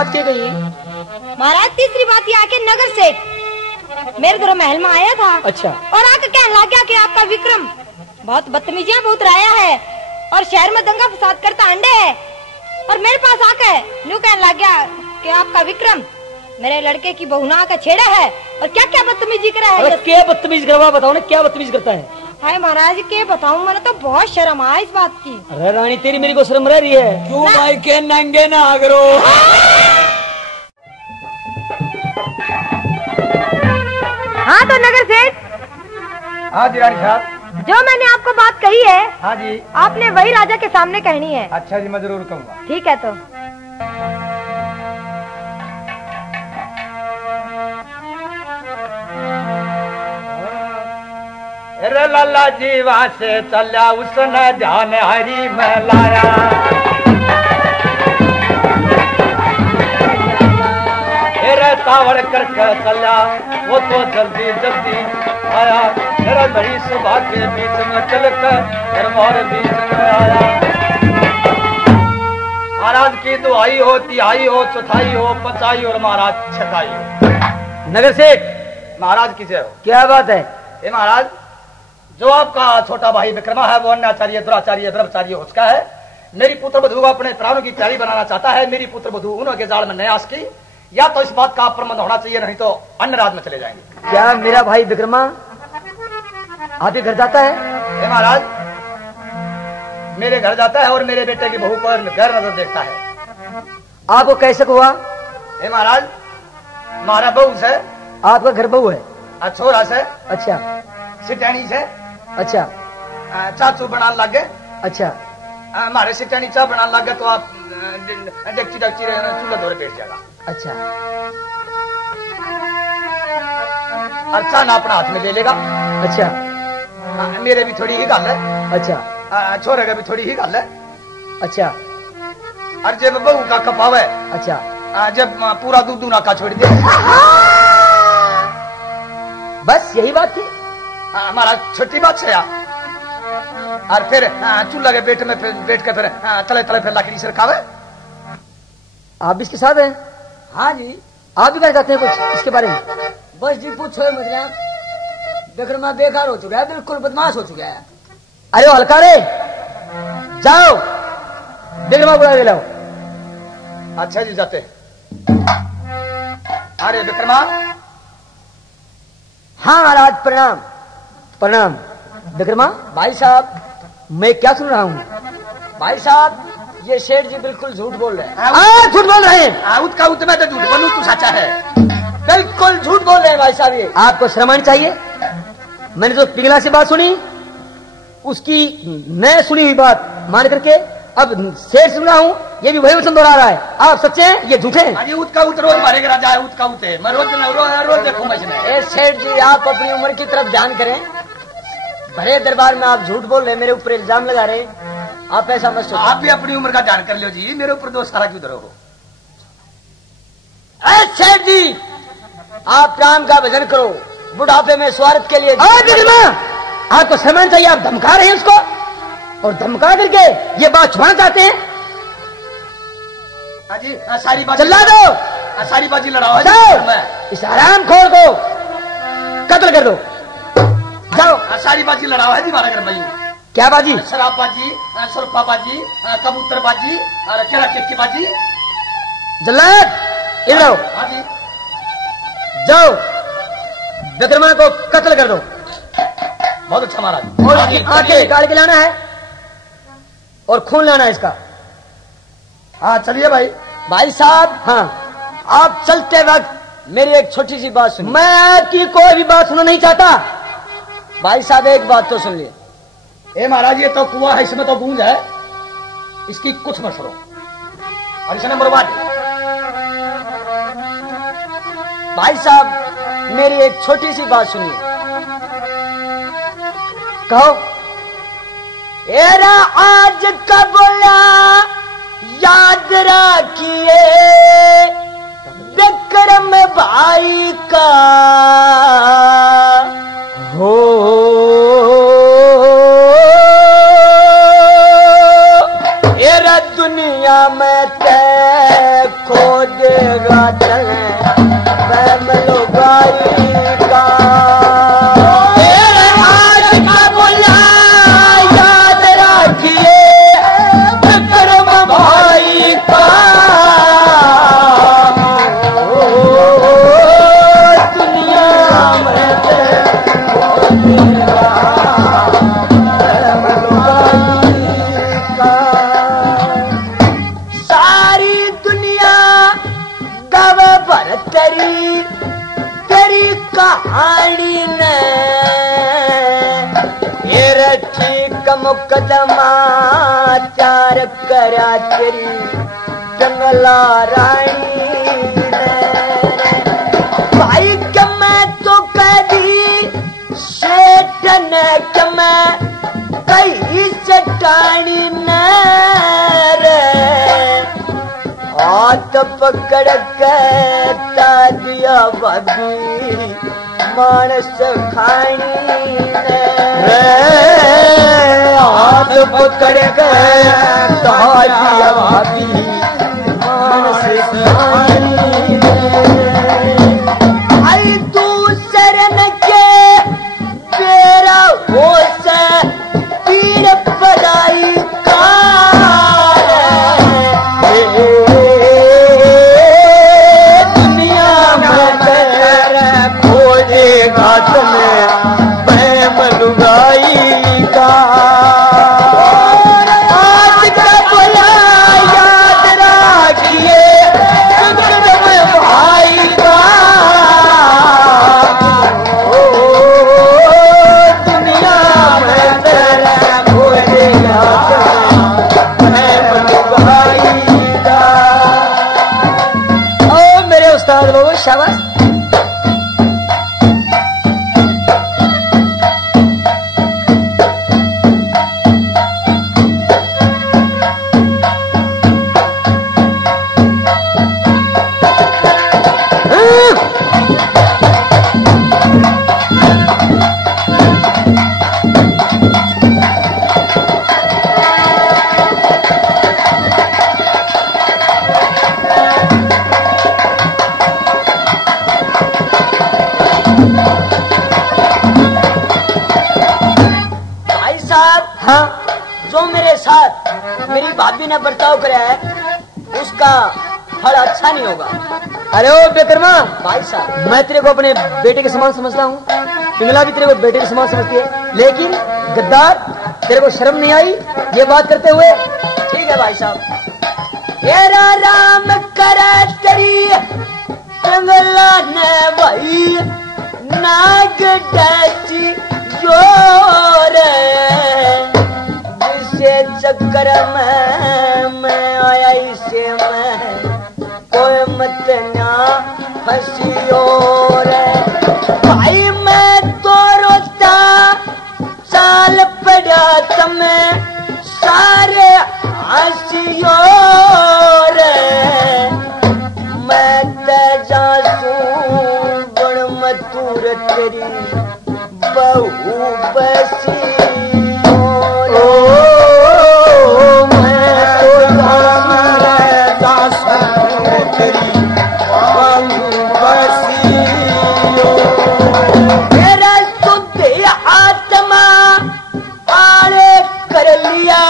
बात की गई? महाराज तीसरी बात ये आके नगर सेठ मेरे घर महल में आया था। अच्छा। और आके कहने लग गया कि आपका विक्रम बहुत बदतमीजियां बहुत राया है और शहर में दंगा फसाद करता अंडे है। और मेरे पास आके न्यू कहने लग गया कि आपका विक्रम मेरे लड़के की बहु ना का छेड़ा है और क्या क्या बदतमीजी करा है। क्या बदतमीज करवा, बताओ ना क्या बदतमीज करता है? हाय महाराज के बताऊं, मैंने तो बहुत शर्म आया इस बात की। अरे रानी तेरी मेरी को शर्म रह रही है? क्यों भाई के नंगे ना करो। हाँ तो नगर सेठ। हाँ जी रानी साहब। जो मैंने आपको बात कही है, हाँ जी, आपने वही राजा के सामने कहनी है। अच्छा जी, मैं जरूर कहूँगा। ठीक है तो अरे लाला जी वहाँ से चला उसने ध्यान हरी में लाया। अरे तावड़ करके चला वो तो जल्दी जल्दी आया। मेरा बड़ी सुबह के बीच में चल कर मोर बीच में आया। महाराज की दुआई हो, तिहाई हो, चौथाई हो, पचाई और महाराज छठाई हो। नगर सेठ महाराज किसे हो? क्या बात है? ये महाराज जो आपका छोटा भाई विक्रमा है वो अन्याचार्य, दुराचार्य, द्रवचार्य हो चुका है। मेरी पुत्र वधू अपने प्राणों की प्यारी बनाना चाहता है। मेरी पुत्र वधू उन्होंने जाल में नयास की, या तो इस बात का प्रबंध होना चाहिए, नहीं तो अन्य राज में चले जाएंगे। क्या मेरा भाई विक्रमा आपके घर जाता है? हे महाराज मेरे घर जाता है और मेरे बेटे की बहू पर गैर नजर देखता है। आपको कैसे हुआ? हे महाराज हमारा बहू से, आपका घर बहू है? छोरा से, अच्छा सिटैनी से अच्छा चाचू बनाने लग गए। अच्छा। हमारे सिटैनी चाह बनाने लग गए तो आप डेक्ची डेक्ची चूल्हा धोरे बैठ जाएगा। अच्छा। अच्छा ना अपना हाथ में ले लेगा। अच्छा। मेरे भी थोड़ी ही गल है। अच्छा। छोरे का भी थोड़ी ही गल है। अच्छा। और जब बहू का कपावे, अच्छा, जब पूरा दूध नाका छोड़ दे। बस यही बात थी? हमारा छोटी बात है। और फिर चूल्हा के पेट में बैठ के फिर तले तले फिर लकड़ी से रखावे। आप भी इसके साथ हैं? हाँ जी। आप भी क्या कहते हैं कुछ इसके बारे में? बस जी पूछो मतलब विक्रमा बेकार हो चुका है, बिल्कुल बदमाश हो चुका है। अरे वो हल्का रे, जाओ विक्रमा बुला के लाओ। अच्छा जी जाते। अरे विक्रमा। हाँ महाराज प्रणाम। प्रणाम। विक्रमा भाई साहब, मैं क्या सुन रहा हूँ? भाई साहब ये सेठ जी बिल्कुल झूठ बोल रहे हैं। झूठ बोल रहे हैं? उसका उत्तर तो झूठ बनू तू सच्चा है। बिल्कुल झूठ बोल रहे हैं भाई साहब ये। आपको शर्म आनी चाहिए। मैंने जो पिघला से बात सुनी उसकी मैं सुनी हुई बात मान करके अब शेर सुन रहा हूँ, ये भी वही वचन दोहरा रहा है। आप सच्चे हैं ये झूठे हैं? अरे उसका उत्तर रोज मारे राजा है, उसका उत्तर मैं रोज देखूं मैं। सेठ जी आप अपनी उम्र की तरफ ध्यान करें। भरे दरबार में आप झूठ बोल रहे, मेरे ऊपर इल्जाम लगा रहे। आप ऐसा मत सोचो। आप भी अपनी उम्र का ध्यान कर लो जी, मेरे ऊपर दोष सारा क्यों धरो? सेठ जी आप राम का भजन करो, बुढ़ापे में स्वार्थ के लिए। आपको समझ चाहिए, आप धमका रहे हैं उसको और धमका करके ये बात छुपाना चाहते हैं। जी सारी बात चला दो, सारी बाजी लड़ाओ। जाओ इस आराम खोर को कत्ल कर दो। जाओ सारी बाजी लड़ाओ है जी हमारा घर भाई। क्या बाजी? शराब बाजी, सुरफा बाजी, कबूतर बाजी और केरा की बाजी। जल्लाद इधर आओ। हाँ जी। जाओ विक्रमा को कत्ल कर दो। बहुत अच्छा महाराज। और आंखें निकाल के लाना है और खून लाना है इसका। हाँ चलिए भाई। भाई साहब हाँ आप चलते वक्त मेरी एक छोटी सी बात सुनिए। मैं आपकी कोई भी बात सुनना नहीं चाहता। भाई साहब एक बात तो सुन लिए। ए महाराज ये तो कुआं है, इसमें तो गूंज है, इसकी कुछ मत सुनो। और इसने बर्बाद। भाई साहब मेरी एक छोटी सी बात सुनिए। कहो। एरा आज का बोला याद रखिए विक्रम भाई का हो एरा दुनिया में ते खो दे चले बैमलो गाई का आज का बोला याद रखिए विक्रम भाई का दुनिया में सारी दुनिया गव भर तेरी तेरी कहानी ने ठीक मुकदमा चार करा तेरी जंगला रानी ने भाई के मैं तो कदी सेठ ने के मैं कई चटानी न हाथ पकड़ के दिया भाभी मानस खानी रे हाथ पकड़ के दिया भाभी मानस खानी आई तू शरण के तेरा होश पीर पड़ाई का घाट में बैमल गाई का आज का बोला याद रखिए विक्रम भाई का दुनिया में तेरा भोले घाट बैमल गाई का। ओ मेरे उस्ताद बाबू शाबाश। जो मेरे साथ मेरी भाभी ने बर्ताव कराया है उसका फल अच्छा नहीं होगा। अरे ओ विक्रमा भाई साहब मैं तेरे को अपने बेटे के समान समझता हूँ, पिंगला भी तेरे को बेटे के समान समझती है, लेकिन गद्दार तेरे को शर्म नहीं आई ये बात करते हुए? ठीक है भाई साहब। हेरा राम करा तेरी पिंगला ने भाई नाग डैसी जोर जिसे चक्कर में मैं आया इसे मैं कोई मत ना फंसी और भाई मैं तो रोता चाल पड़ा तुम्हें सारे हंसियो रे मैं तेजा बड़ मधुर तेरी बहू बसी मेरा शुद्ध आत्मा आड़े कर लिया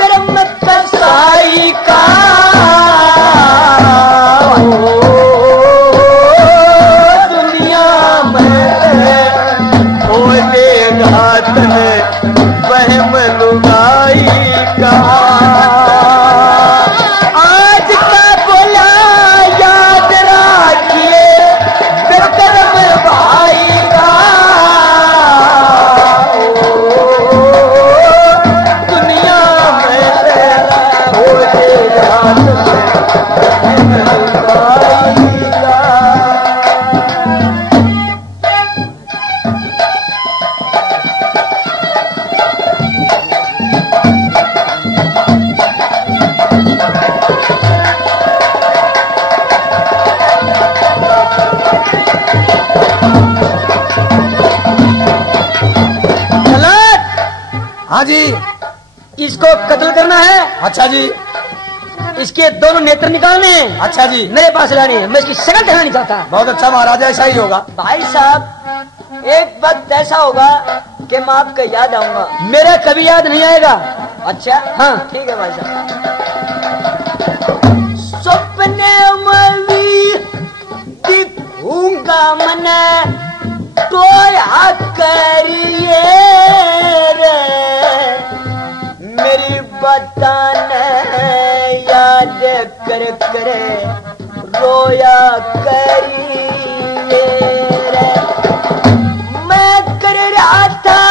कर्म कसाई का दुनिया में भोले घाट में बहम लुगाई का आज का बोला याद रखिए विक्रम भाई का दुनिया में भोले घाट में लुगाई का। हाँ जी, इसको कत्ल करना है। अच्छा जी, इसके दोनों नेत्र निकालने हैं। अच्छा जी, मेरे पास लाने हैं, मैं इसकी शक्ल देखना नहीं चाहता। बहुत अच्छा महाराज, ऐसा ही होगा। भाई साहब एक वक्त ऐसा होगा कि मैं आपका याद आऊंगा। मेरा कभी याद नहीं आएगा। अच्छा हाँ ठीक है भाई साहब। सपने में भी दिखूंगा मने टोया करिए रे, मेरी बताने याद कर करे रोया करिए रे। मैं कर रहा था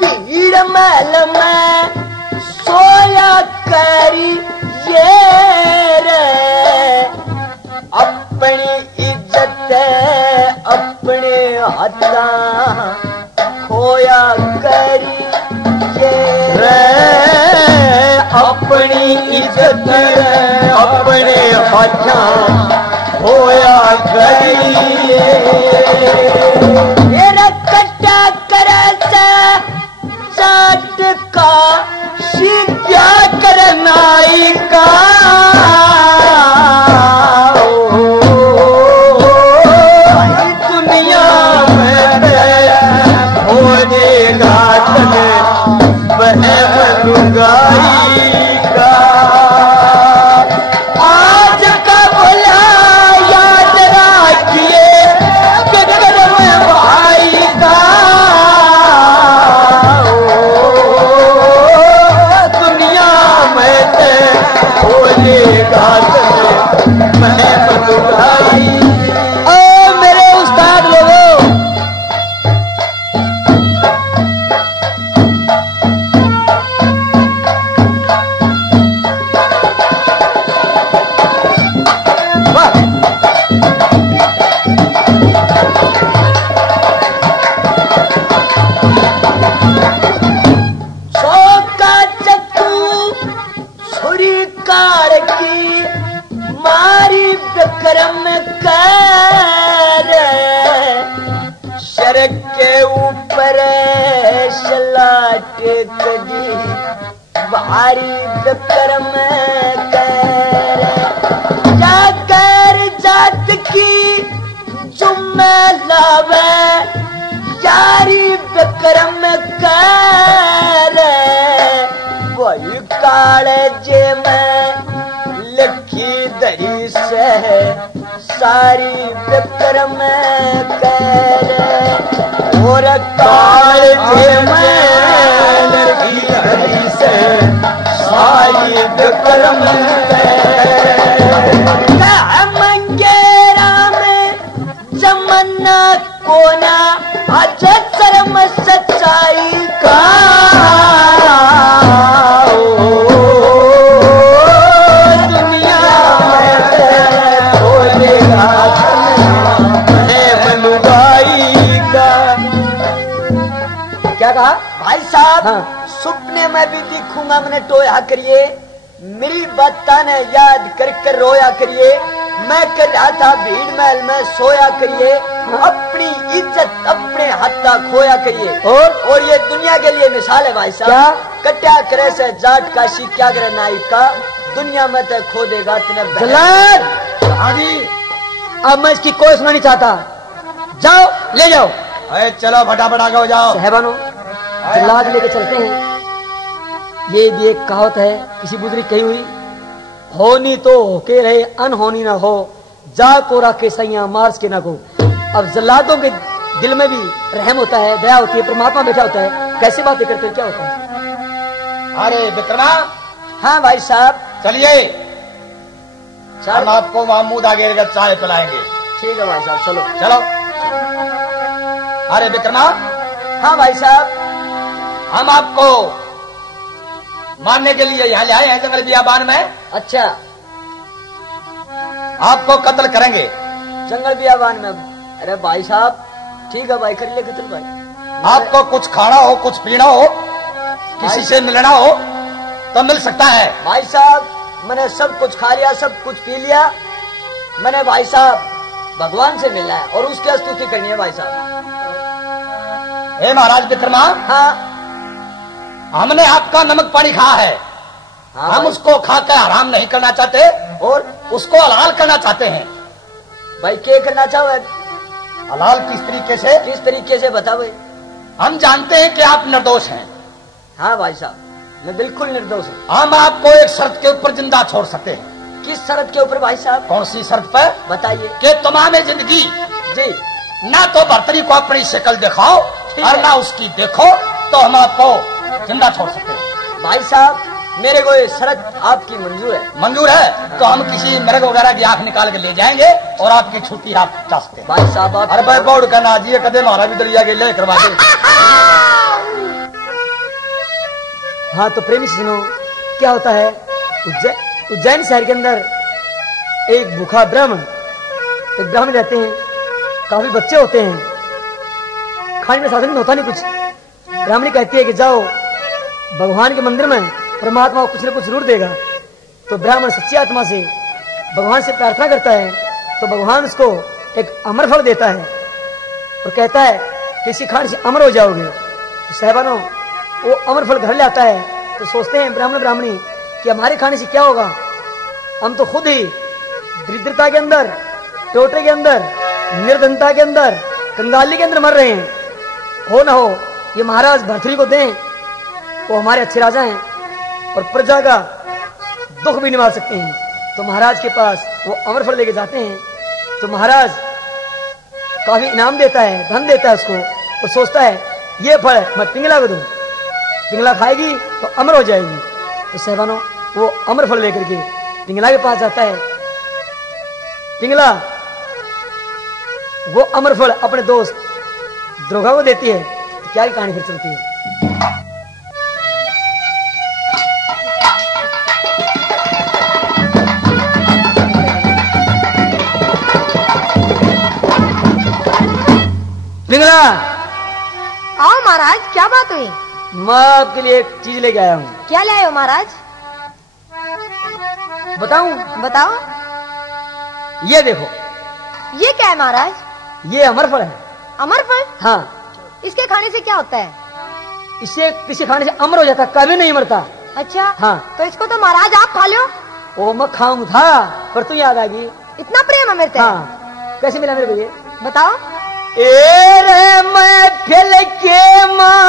भीड़ महल में सोया करिए रे, अपनी इज्जत अपने हाथा खोया करिए रे, अपनी इज्जत अपने हाथा होया करिए। मेरा कट्टा करे से चाट का शिक्षा करनाई का, दुनिया में होने घाट में बह लुगाई का। आज का बोला याद रखिए कदम भाई का, दुनिया में होने घाट में बह लुगाई। ओ मेरे उस्ताद लोगों, का चक्कू छुरी कार की मारी विक्रम कर, सड़क के ऊपर सलाट कदी भारी विक्रम कर, जाकर जात की जुम्मे लावे यारी विक्रम कर, वही काले जे में लखी दरी से सारी विक्रम कर, और काल जे में लड़की हरी से सारी विक्रम मंगेरा में जमन्ना कोना आज शर्म सच्चाई का, दुनिया में होने घाट में लुगाई का। क्या कहा? भाई साहब हाँ। सपने में भी दिखूंगा मैंने टोया करिए, मेरी बातें ने याद कर कर रोया करिए, मैं कर रहा था भीड़ महल में सोया करिए, अपनी इज्जत अपने हाथा खोया करिए। और ये दुनिया के लिए मिसाल है भाई साहब, कट्या करे से जाट का सी क्या करे नाइक का, दुनिया में तो खो देगा तेने जल्लाद। हाँ जी, अब मैं इसकी कोई सुनना नहीं चाहता, जाओ ले जाओ। अरे चलो फटाफट आगे हो जाओ। साहबानो, जल्लाद लेके चलते हैं। ये भी एक कहावत है किसी बुजुर्ग कही हुई, होनी तो होके रहे अनहोनी ना हो, जा को रखे सैया मार्स के ना को। अब जल्लादों के दिल में भी रहम होता है, दया होती है, परमात्मा बैठा होता है, कैसी बातें करते हैं, क्या होता है? अरे विक्रमा, हाँ भाई साहब चलिए हम आपको महमूद आगे का चाय पिलाएंगे। ठीक है भाई साहब चलो। चलो। अरे विक्रमा, हाँ भाई साहब हम आपको मारने के लिए यहाँ ले आए हैं जंगल बियाबान में। अच्छा, आपको कत्ल करेंगे। जंगल बियाबान में? अरे भाई साहब ठीक है भाई, कर ले कत्ल भाई। आपको कुछ खाना हो, कुछ पीना हो, किसी से मिलना हो तो मिल सकता है। भाई साहब मैंने सब कुछ खा लिया, सब कुछ पी लिया, मैंने भाई साहब भगवान से मिलना है और उसकी स्तुति करनी है भाई साहब। हे महाराज विक्रमा, हाँ हमने आपका नमक पानी खाया है, हाँ हम भाई। उसको खाकर हराम नहीं करना चाहते और उसको हलाल करना चाहते हैं। भाई क्या करना चाहो? हलाल किस तरीके से? किस तरीके से बता भाई? हम जानते हैं कि आप निर्दोष हैं। हाँ भाई साहब, मैं बिल्कुल निर्दोष हूँ। हम आपको एक शर्त के ऊपर जिंदा छोड़ सकते हैं। किस शर्त के ऊपर भाई साहब? कौन सी शर्त पर? बताइए। कि तुम्हारे जिंदगी जी ना तो भर्तरी को अपनी शक्ल दिखाओ ठीक और है। ना उसकी देखो, तो हम आपको जिंदा छोड़ सकते हैं। भाई साहब, मेरे को ये शर्त आपकी मंजूर है? मंजूर है तो हम किसी मृग वगैरह की आंख निकाल के ले जाएंगे और आपकी छुट्टी आप जा सकते हैं। भाई साहब आप अरे भाई बोर्ड का ना जी कदे मारा भी दलिया के ले करवा दे। हाँ तो प्रेमी सुनो, क्या होता है उज्जैन शहर के अंदर एक भूखा एक ब्राह्मण रहते हैं। काफी बच्चे होते हैं, खाने में साधन होता नहीं कुछ। ब्राह्मणी कहती है कि जाओ भगवान के मंदिर में, परमात्मा कुछ न कुछ जरूर देगा। तो ब्राह्मण सच्ची आत्मा से भगवान से प्रार्थना करता है, तो भगवान उसको एक अमर फल देता है और कहता है कि इसी खाने से अमर हो जाओगे। तो साहबानों, वो अमर फल घर ले आता है। तो सोचते हैं ब्राह्मण ब्राह्मणी कि हमारे खाने से क्या होगा, हम तो खुद ही दरिद्रता के अंदर, टोटरे के अंदर, निर्धनता के अंदर, कंगाली के अंदर मर रहे हैं। हो ना हो ये महाराज भर्तृहरि को दें, वो हमारे अच्छे राजा हैं और प्रजा का दुख भी निभा सकते हैं। तो महाराज के पास वो अमर फल लेके जाते हैं। तो महाराज काफी इनाम देता है, धन देता है उसको, और सोचता है ये फल मैं पिंगला को दूं, पिंगला खाएगी तो अमर हो जाएगी। तो साहबानों, वो अमर फल लेकर के पिंगला के पास जाता है। पिंगला वो अमर फल अपने दोस्त द्रोगा को देती है। तो क्या की कहानी फिर चलती है। पिंगला, आओ महाराज, क्या बात हुई? मैं आपके लिए एक चीज लेके आया हूँ। क्या लाए हो महाराज? बताऊं? बताओ। ये देखो, ये क्या है महाराज? ये अमर फल है। अमर फल? हाँ, इसके खाने से क्या होता है? इससे किसी खाने से अमर हो जाता, कभी नहीं मरता। अच्छा हाँ। तो इसको तो महाराज आप खा लो। ओ मैं खाऊं था, पर तू याद आ गई। इतना प्रेम है मेरे से? हाँ, कैसे मिला मेरे को ये? बताओ। ए रे मैं फिल के माँ,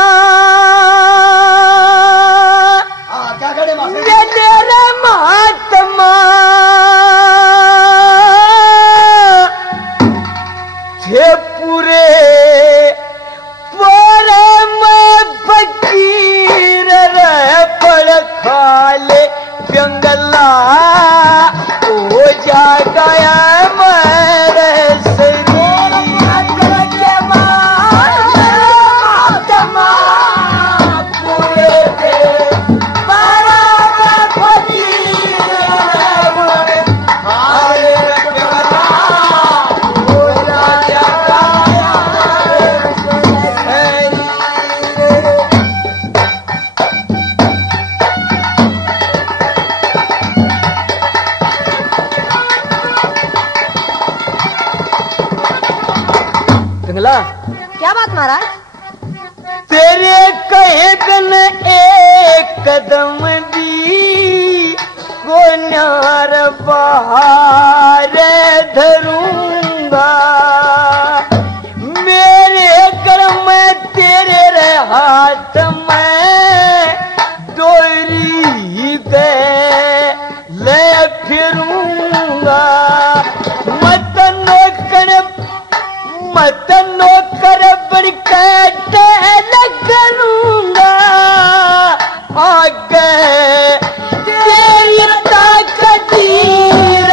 क्या करे माँ? ये तेरे महात्मा थे पूरे पूरे में फकीर रह पड़ खाले जंगला हो जा गया मेरे शरीर के महात्मा पूरे थे बड़ा फकीर रह खाले जंगला हो जा गया मेरे शरीर। पिंगला, क्या बात महाराज? तेरे कहे दिन एक कदम भी को न्यार बाहर धरूंगा, मेरे कर्म तेरे रे हाथ में डोरी गए ले फिरूंगा। मत नौकर बड़ कहते लगूंगा, आगे तेरी ताकतीर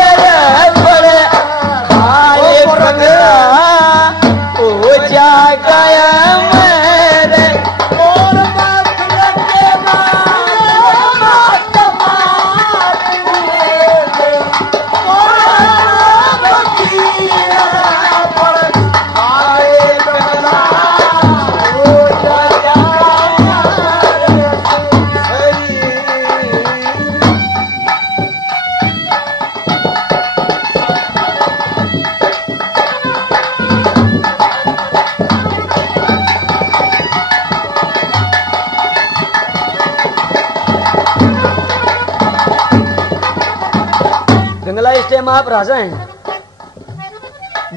पिंगला इस टाइम आप राजा हैं,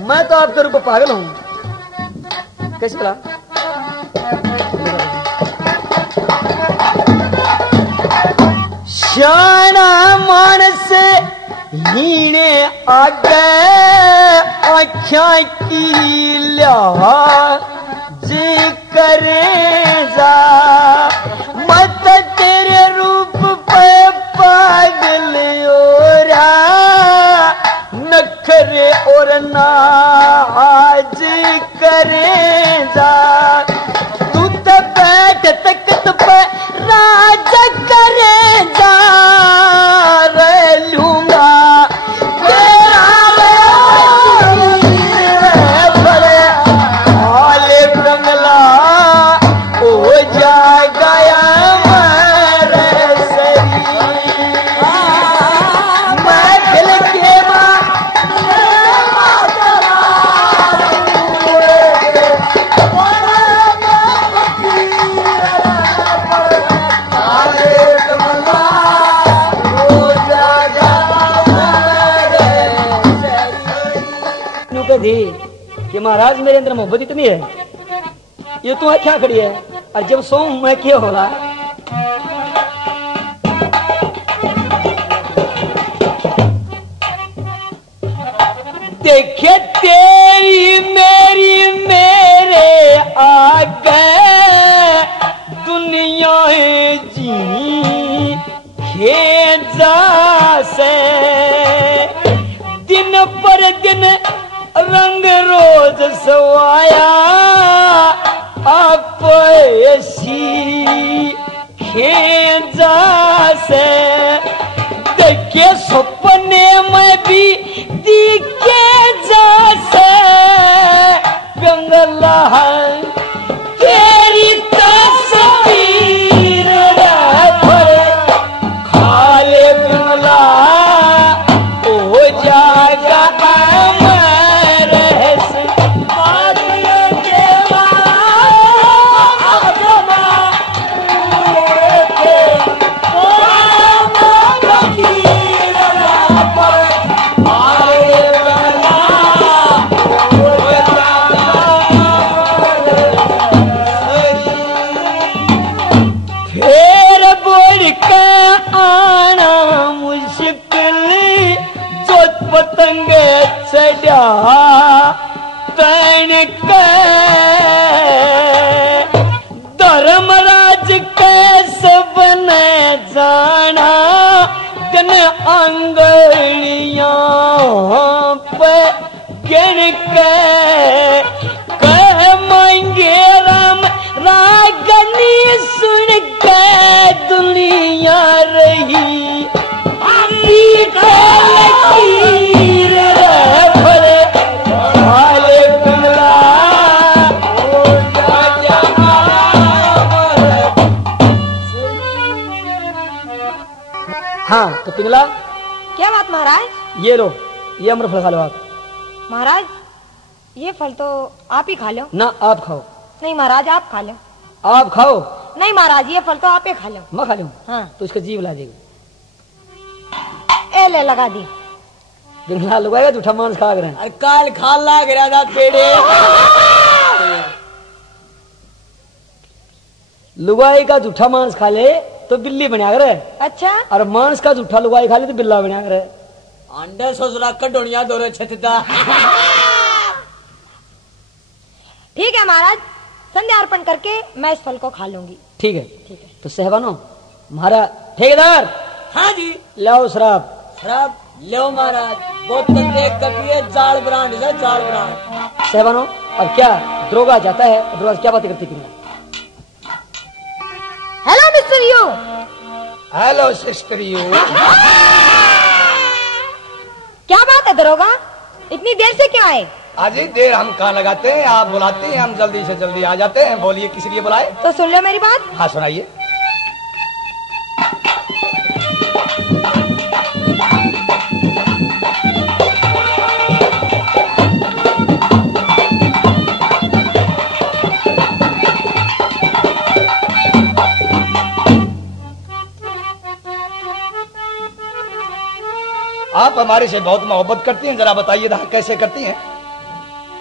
मैं तो आपके रूप में पागल हूं। कैसे चला? शाना मानस हीने आगे आख्या की लिहाज करे जा, मत तेरे रूप पे पागल ओरा, नखरे और नाज करे जा, तू तो बैठ तकत पे राज करे जा, लूंगा तेरा बड़े हाले बंगला हो जा गया मेरे सरी, मैं दिल के दी कि महाराज मेरे अंदर मोहब्बत इतनी है, ये तू क्या खड़ी है, और जब सो मैं क्या हो रहा। देखे तेरी मेरी मेरे आगे दुनिया जी खेजा से, दिन पर दिन रंग रोज सवाया आप ऐसी खेजा से, देखे सपने में भी दिखे जैसे बंगला है तेरी तस्वीर पर खाले बंगला हो जाएगा पतंग चढ़ा तैन के धर्मराज कैसे बने जाना, दिन अंगलियां पे गिन के कह मांगे राम रागनी सुन के दुनिया रही हाँ तो पिंगला क्या बात महाराज? ये लो, ये अमर फल खा लो आप। महाराज ये फल तो आप ही खा लो। ना आप खाओ। नहीं महाराज आप खा लो। आप खाओ। नहीं महाराज ये फल तो आप ही खा लो। मैं खा लूं? हाँ तो इसका जीव ला देगा। ए ले लगा दी। पिंगला लगाएगा झूठा मांस खा रहे हैं। अरे काल खा लाग रहा था पेड़े। लुगाई का झूठा मांस खा ले तो बिल्ली बना करे। अच्छा। और मांस का झूठा लुगाई खा ले तो बिल्ला बना करे। अंडे सोचरा कटोनिया दो छतता। ठीक है महाराज, संध्या अर्पण करके मैं इस फल को खा लूंगी। ठीक है। ठीक है तो सहबानो हमारा ठेकेदार। हाँ जी। लाओ शराब। शराब लो महाराज। बोतल देख कपिए जाल ब्रांड से जाल ब्रांड। सहबानो अब क्या द्रोगा जाता है, द्रोगा क्या बातें करती है? Hello mister you. Hello sister you. क्या बात है दरोगा, इतनी देर से क्यों आए? अजी देर हम कहाँ लगाते हैं, आप बुलाते हैं हम जल्दी से जल्दी आ जाते हैं। बोलिए किस लिए बुलाए? तो सुन लो मेरी बात। हाँ सुनाइए। आप हमारे से बहुत मोहब्बत करती हैं, जरा बताइए कैसे करती हैं?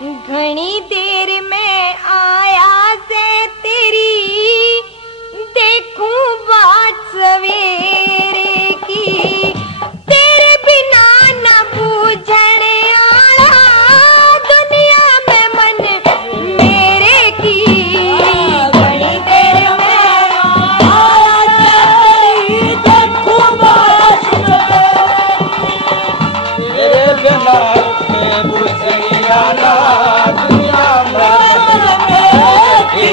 घनी देर में आया से तेरी देखूं बाट सवेरे की, तेरे बिना न बूझण आला दुनिया में मन मेरे की। घनी देर में आया से तेरी देखूं बाट तेरे बिना मैं बूझण आला दुनिया में मेरे की।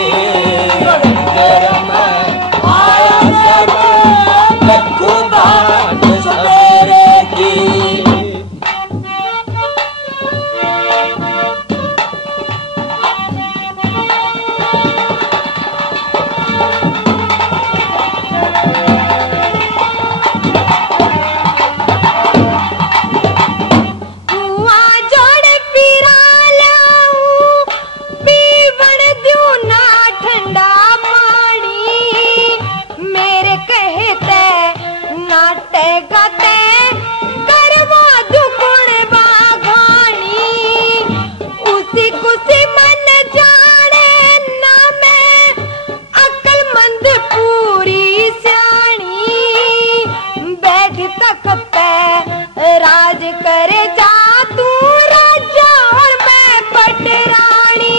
राज करे जा तू राजा और मैं पटरानी।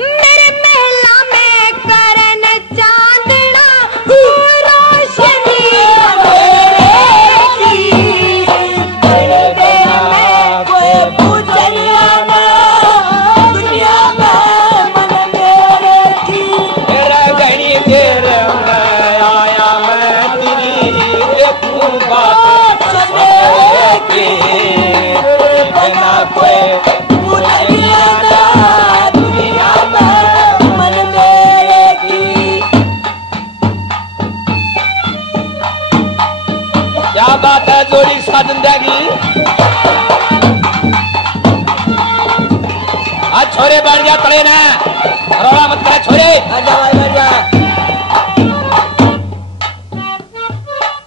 मेरे महला में करन चांदना रोशनी मेरे की। तेरे में कोई पूछनिया ना दुनिया में मन मेरे की। तेरा घड़ी देर क्या बात है जोड़ी साधन देगी। आज छोरे बैठ जा तड़े ना रोड़ा मत करे छोरे।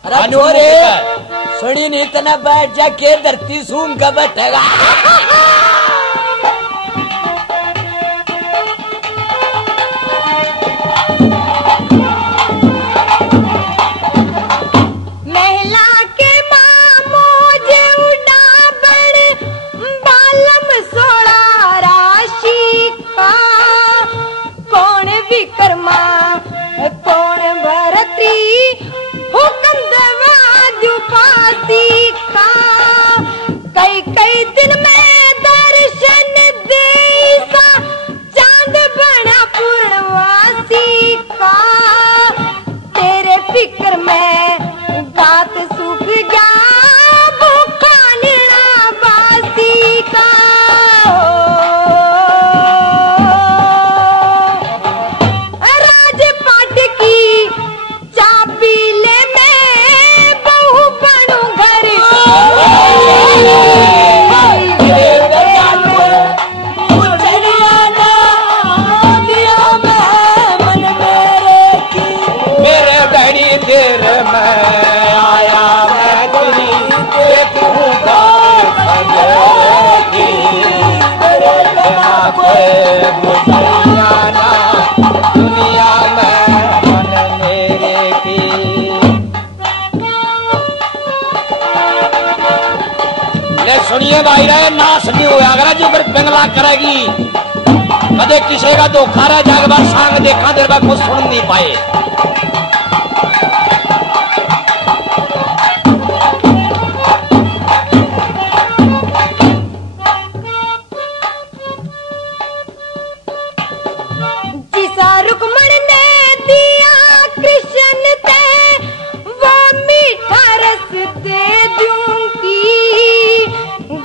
अरे छोरे सुनी नहीं तना बैठ जा के धरती सूंघ का बैठेगा। कौन भरती हुक्म दवा दुपाती का। कई कई दिन में दर्शन देसा चांद बना पूर्णवासी का। तेरे फिक्र में गात सूख गया भूखा नीड़ा बासी का। सुनिए भाई रहे ना सुनी होया अगर जो फिर पिंगला करेगी कदे किसी का धोखा रह जाएगा। बार सांग देखा देर बाद कुछ सुन नहीं पाए। जिसा रुक्मण ने दिया कृष्ण ते वो मीठा रस दे दूंगी।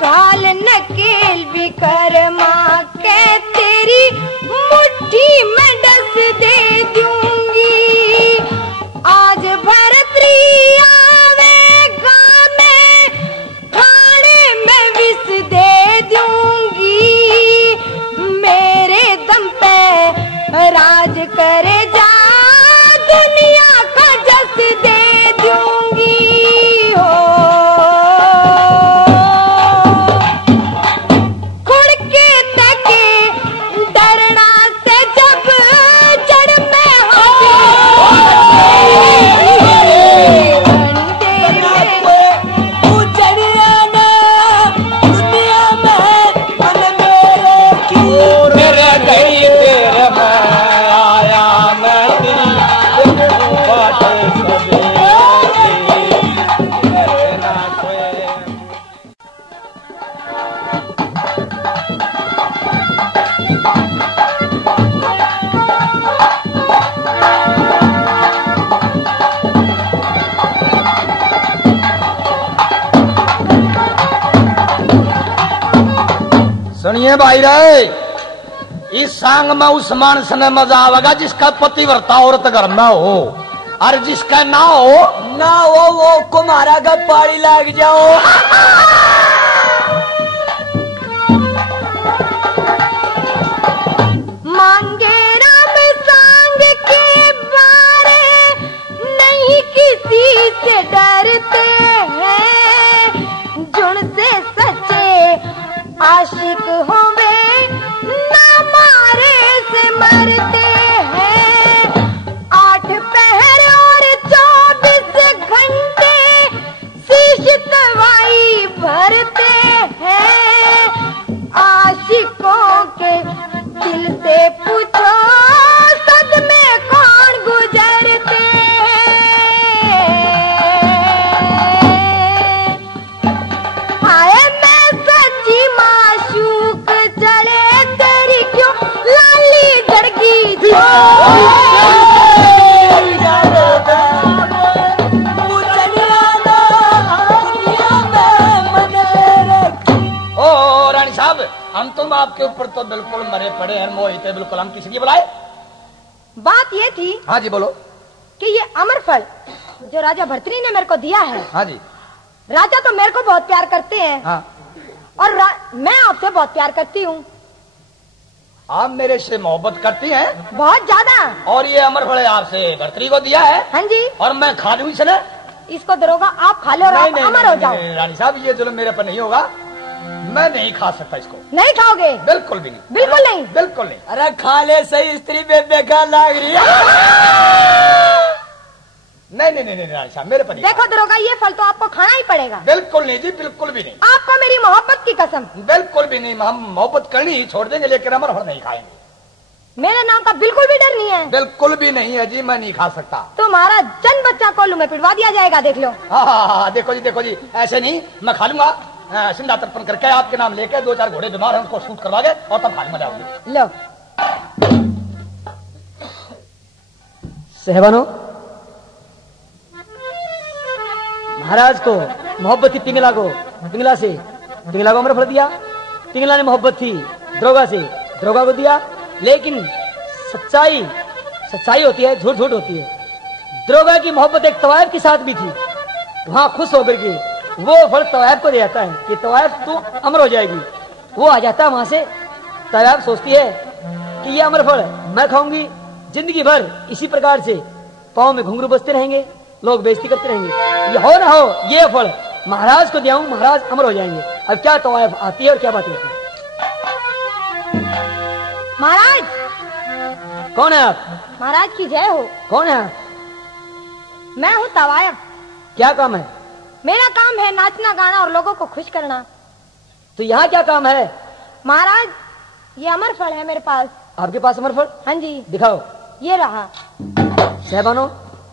गाल नकेल भी कर्मा के तेरी मुट्ठी में डस दे दूंगी। आज भरतरी आवेगा मैं खाने में विष दे दूंगी। मेरे दम पे राज करे जा दुनिया का सुनिए भाई रे, इस सांग में उस मानस ने मजा आवेगा जिसका पतिव्रता औरत घर में हो, और जिसका ना हो वो कुमारा का पाड़ी लग जाओ। मांगे राम सांग के बारे नहीं किसी से डरते हैं, जुन से सच्चे आशिक होवे ना मारे से मरते हैं। 8 पहर और 24 घंटे शीश दवाई भरते हैं। आशिकों के दिल से पूछो सद में कौन गुजरते हैं। हाय मैं सच्ची माशूक चले तेरी क्यों लाली जड़गी जो। ओ रानी साहब, हम तुम आपके ऊपर तो बिल्कुल मरे पड़े हैं, मोहित है बिल्कुल। हम किसी लिए बुलाए? बात ये थी हाँ जी बोलो। कि ये अमर फल जो राजा भर्तृहरि ने मेरे को दिया है, हाँ जी। राजा तो मेरे को बहुत प्यार करते हैं, हाँ, और मैं आपसे बहुत प्यार करती हूँ, आप मेरे से मोहब्बत करती हैं, बहुत ज्यादा। और ये अमर फल आपसे भर्तृहरि को दिया है, हाँ जी। और मैं खा लूं इसने? इसको दरोगा आप खा लो और आप अमर हो जाओ। नहीं, रानी साहब ये जुल्म मेरे पर नहीं होगा, मैं नहीं खा सकता इसको। नहीं खाओगे? बिल्कुल भी नहीं। बिल्कुल नहीं? बिल्कुल नहीं। अरे खा ले, सही स्त्री बेकार लग रही है। नहीं नहीं नहीं रानी साहब, मेरे पर नहीं। देखो दरोगा, ये फल तो आपको खाना ही पड़ेगा। बिल्कुल नहीं जी, बिल्कुल भी नहीं। आपको मेरी मोहब्बत की कसम। बिल्कुल भी नहीं, हम मोहब्बत करनी ही छोड़ देंगे, लेकिन अमर फल नहीं खाएंगे। मेरे नाम का बिल्कुल भी डर नहीं है? बिल्कुल भी नहीं है जी, मैं नहीं खा सकता। तुम्हारा जन बच्चा कोल्लू में पिटवा दिया जाएगा, देख लो। हाँ, देखो जी, ऐसे नहीं, मैं खा लूंगा। सिंधा तर्पण करके आपके नाम लेके 2-4 घोड़े बीमार हैं उनको शूट करवा के, और तब खा मजा आऊंगी। लो सहबानो, महाराज को मोहब्बत थी पिंगला को अमर फल दिया। पिंगला ने मोहब्बत थी दरोगा को दिया, लेकिन सच्चाई होती है, झूठ होती है। दरोगा की मोहब्बत एक तवायफ के साथ भी थी। वहां खुश होकर के वो फल तवायफ को दे जाता है कि तवायफ तू अमर हो जाएगी। वो आ जाता है वहां से। तवायफ सोचती है कि ये अमर फल मैं खाऊंगी, जिंदगी भर इसी प्रकार से पाँव में घुंघरू बजते रहेंगे, लोग बेइज्जती करते रहेंगे। ये हो ना हो, ये फल महाराज को दियाऊं, महाराज अमर हो जाएंगे। अब क्या तवायफ आती है और क्या बात होती है? महाराज। कौन है आप? महाराज की जय हो। कौन है आप? मैं हूँ तवायफ। क्या काम है? मेरा काम है नाचना गाना और लोगों को खुश करना। तो यहाँ क्या काम है? महाराज ये अमर फल है मेरे पास। आपके पास अमर फल? हाँ जी। दिखाओ। ये रहा। सहबानो,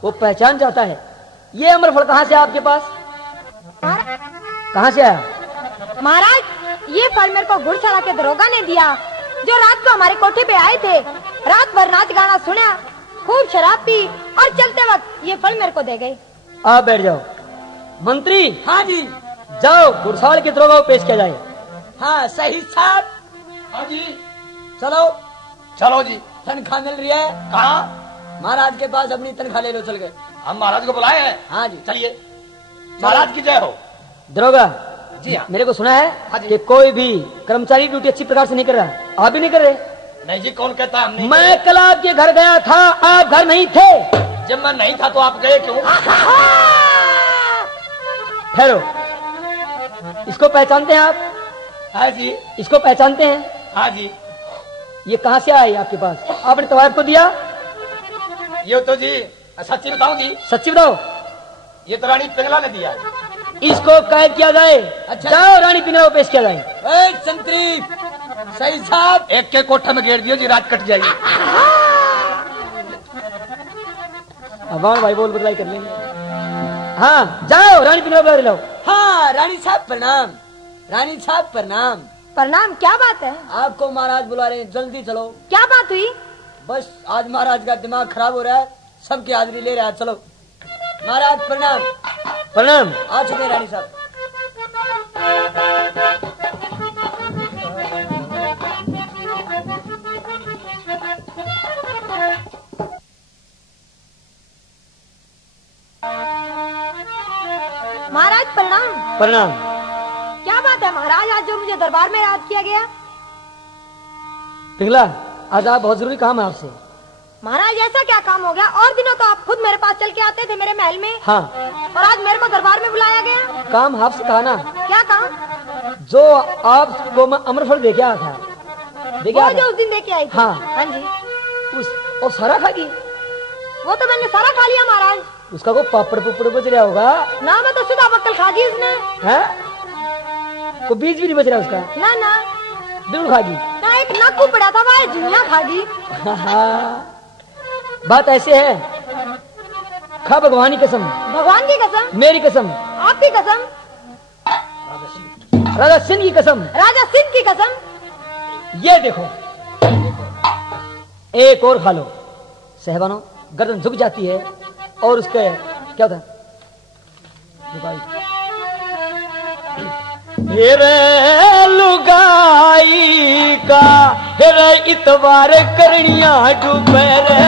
वो पहचान जाता है। ये अमर फल कहाँ से आपके पास? कहाँ से आया? महाराज ये फल मेरे को घुड़सड़ा के दरोगा ने दिया, जो रात को हमारे कोठे पे आए थे। रात भर नाच गाना सुना, खूब शराब पी, और चलते वक्त ये फल मेरे को दे गए। आप बैठ जाओ। मंत्री। हाँ जी। जाओ, घुड़सवार के दरोगा को पेश किया जाए। हाँ सही साहब। हाँ जी। चलो जी। तनख्वाह मिल रही है। कहाँ? महाराज के पास अपनी तनख्वाह ले लो, चल गए। हम महाराज को बुलाए हैं। हाँ जी। चलिए, महाराज की जय हो। दरोगा जी हाँ। मेरे को सुना हाँ है जी। कि कोई भी कर्मचारी ड्यूटी अच्छी प्रकार से नहीं कर रहा। आप भी नहीं कर रहे? नहीं जी, कौन कहता हम नहीं? मैं कल आपके घर गया था, आप घर नहीं थे। जब मैं नहीं था तो आप गए क्यों? ठहरो, इसको पहचानते हैं आप? हाँ जी। इसको पहचानते हैं? हाँ जी। ये कहाँ से आए आपके पास? आपने तवायफ को दिया? ये तो जी सच्ची बताऊं जी, सच्ची बताओ। ये तो रानी पिंगला ने दिया है। इसको कैद किया जाए। अच्छा। जाओ, रानी पिंगला को पेश किया जाए। संतरी सही साहब। एक के कोठे में घेर दियो जी, रात कट जाएगी। अवान भाई बोल बदलाई कर लेंगे। हाँ जाओ, रानी पिंगला बुला लाओ। हाँ रानी साहब प्रणाम। रानी साहब प्रणाम। प्रणाम। क्या बात है? आपको महाराज बुला रहे हैं, जल्दी चलो। क्या बात हुई? बस आज महाराज का दिमाग खराब हो रहा है, सबकी हाजिरी ले रहा है। चलो महाराज प्रणाम। प्रणाम। आ चुके रानी साहब। प्रणाम। प्रणाम। क्या बात है महाराज, आज जो मुझे दरबार में याद किया गया? पिघला, आज आप बहुत जरूरी काम है आपसे। महाराज ऐसा क्या काम हो गया? और दिनों तो आप खुद मेरे पास चल के आते थे मेरे महल में। हाँ। और आज मेरे को दरबार में बुलाया गया? काम आपसे कहा ना। क्या काम? जो आपको मैं अमृतसर देखे आया था। देखे वो आया जो था? उस दिन देखे आई थी। हाँ। हाँ जी। और सारा खा गई? वो तो मैंने सारा खा लिया महाराज। उसका को पापड़ पुपड़ बच रहा होगा ना, मैं तो सीधा बक्कल खा गई उसने। है? को बीज भी नहीं बच रहा उसका? ना ना, बिल्कुल खा गई। ना एक नाकू पड़ा था वह झुनिया खा गई। बात ऐसे है, खा भगवान की कसम। भगवान की कसम? मेरी कसम। आपकी कसम? राजा सिंह की कसम। राजा सिंह की कसम? ये देखो, एक और खा लो। सहबानो, गर्दन झुक जाती है और उसके क्या होता है? लुगाई का हेरे इतवार करनिया डूबे रे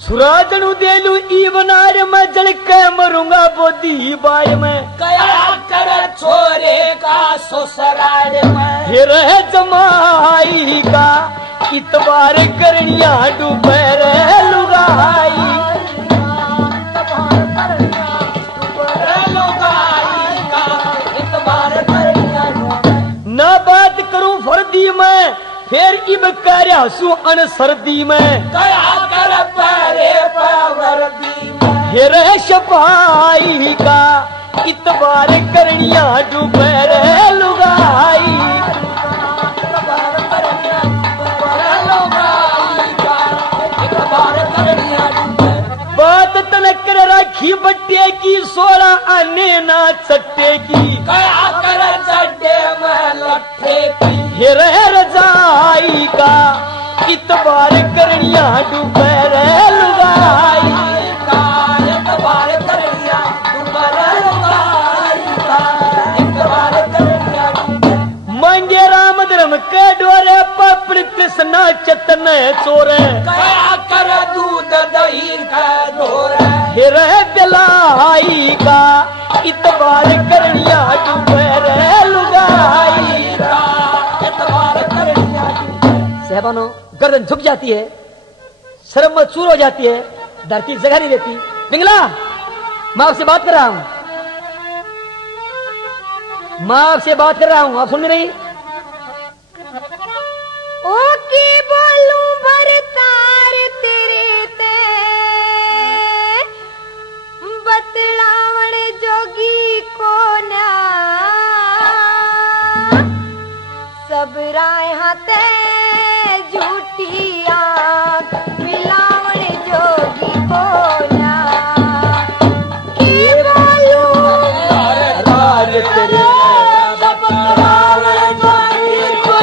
सुराजनु देलू ई बनार मैं जल के मरूंगा बोधी बाय में कया कर छोरे का ससुराल में हेरे जमाई का इतवार करनिया डूबे रे लुगाई ना बात करूं फर्दी में फिर इब कार्या सु अन सर्दी में कया कर पैरे पावरदी में हेरे शपाई का इतवार करनिया डूबे रे लुगाई बात तनक कर राखी बट्टे की 16 आने ना चट्टे की कया कर चड्डे में लट्ठे की हेरे रजाई का इतबार करनिया डूबे रे लुगाई का इतबार करनिया डूबे लुगाई का इतबार करनिया मांगे राम धर्म के डोरे पपड़ कृष्णा चतन चोरे कया कर दूध दही का धोरे हेरे बिलाई का इतबार करनिया डूबे रे लुगाई का इतबार करनिया सहबानो, गर्दन झुक जाती है, शर्म चूर हो जाती है, धरती जगह नहीं देती। पिंगला, मैं आपसे बात कर रहा हूं, मैं आपसे बात कर रहा हूं, आप सुन नहीं? ओ की बोलूं भरतार तेरे ते बतलावण जोगी को ना सब राय हाथे झूठी आंख मिलावण जोगी को ना की बोलूं राज तेरे बतलावण जोगी को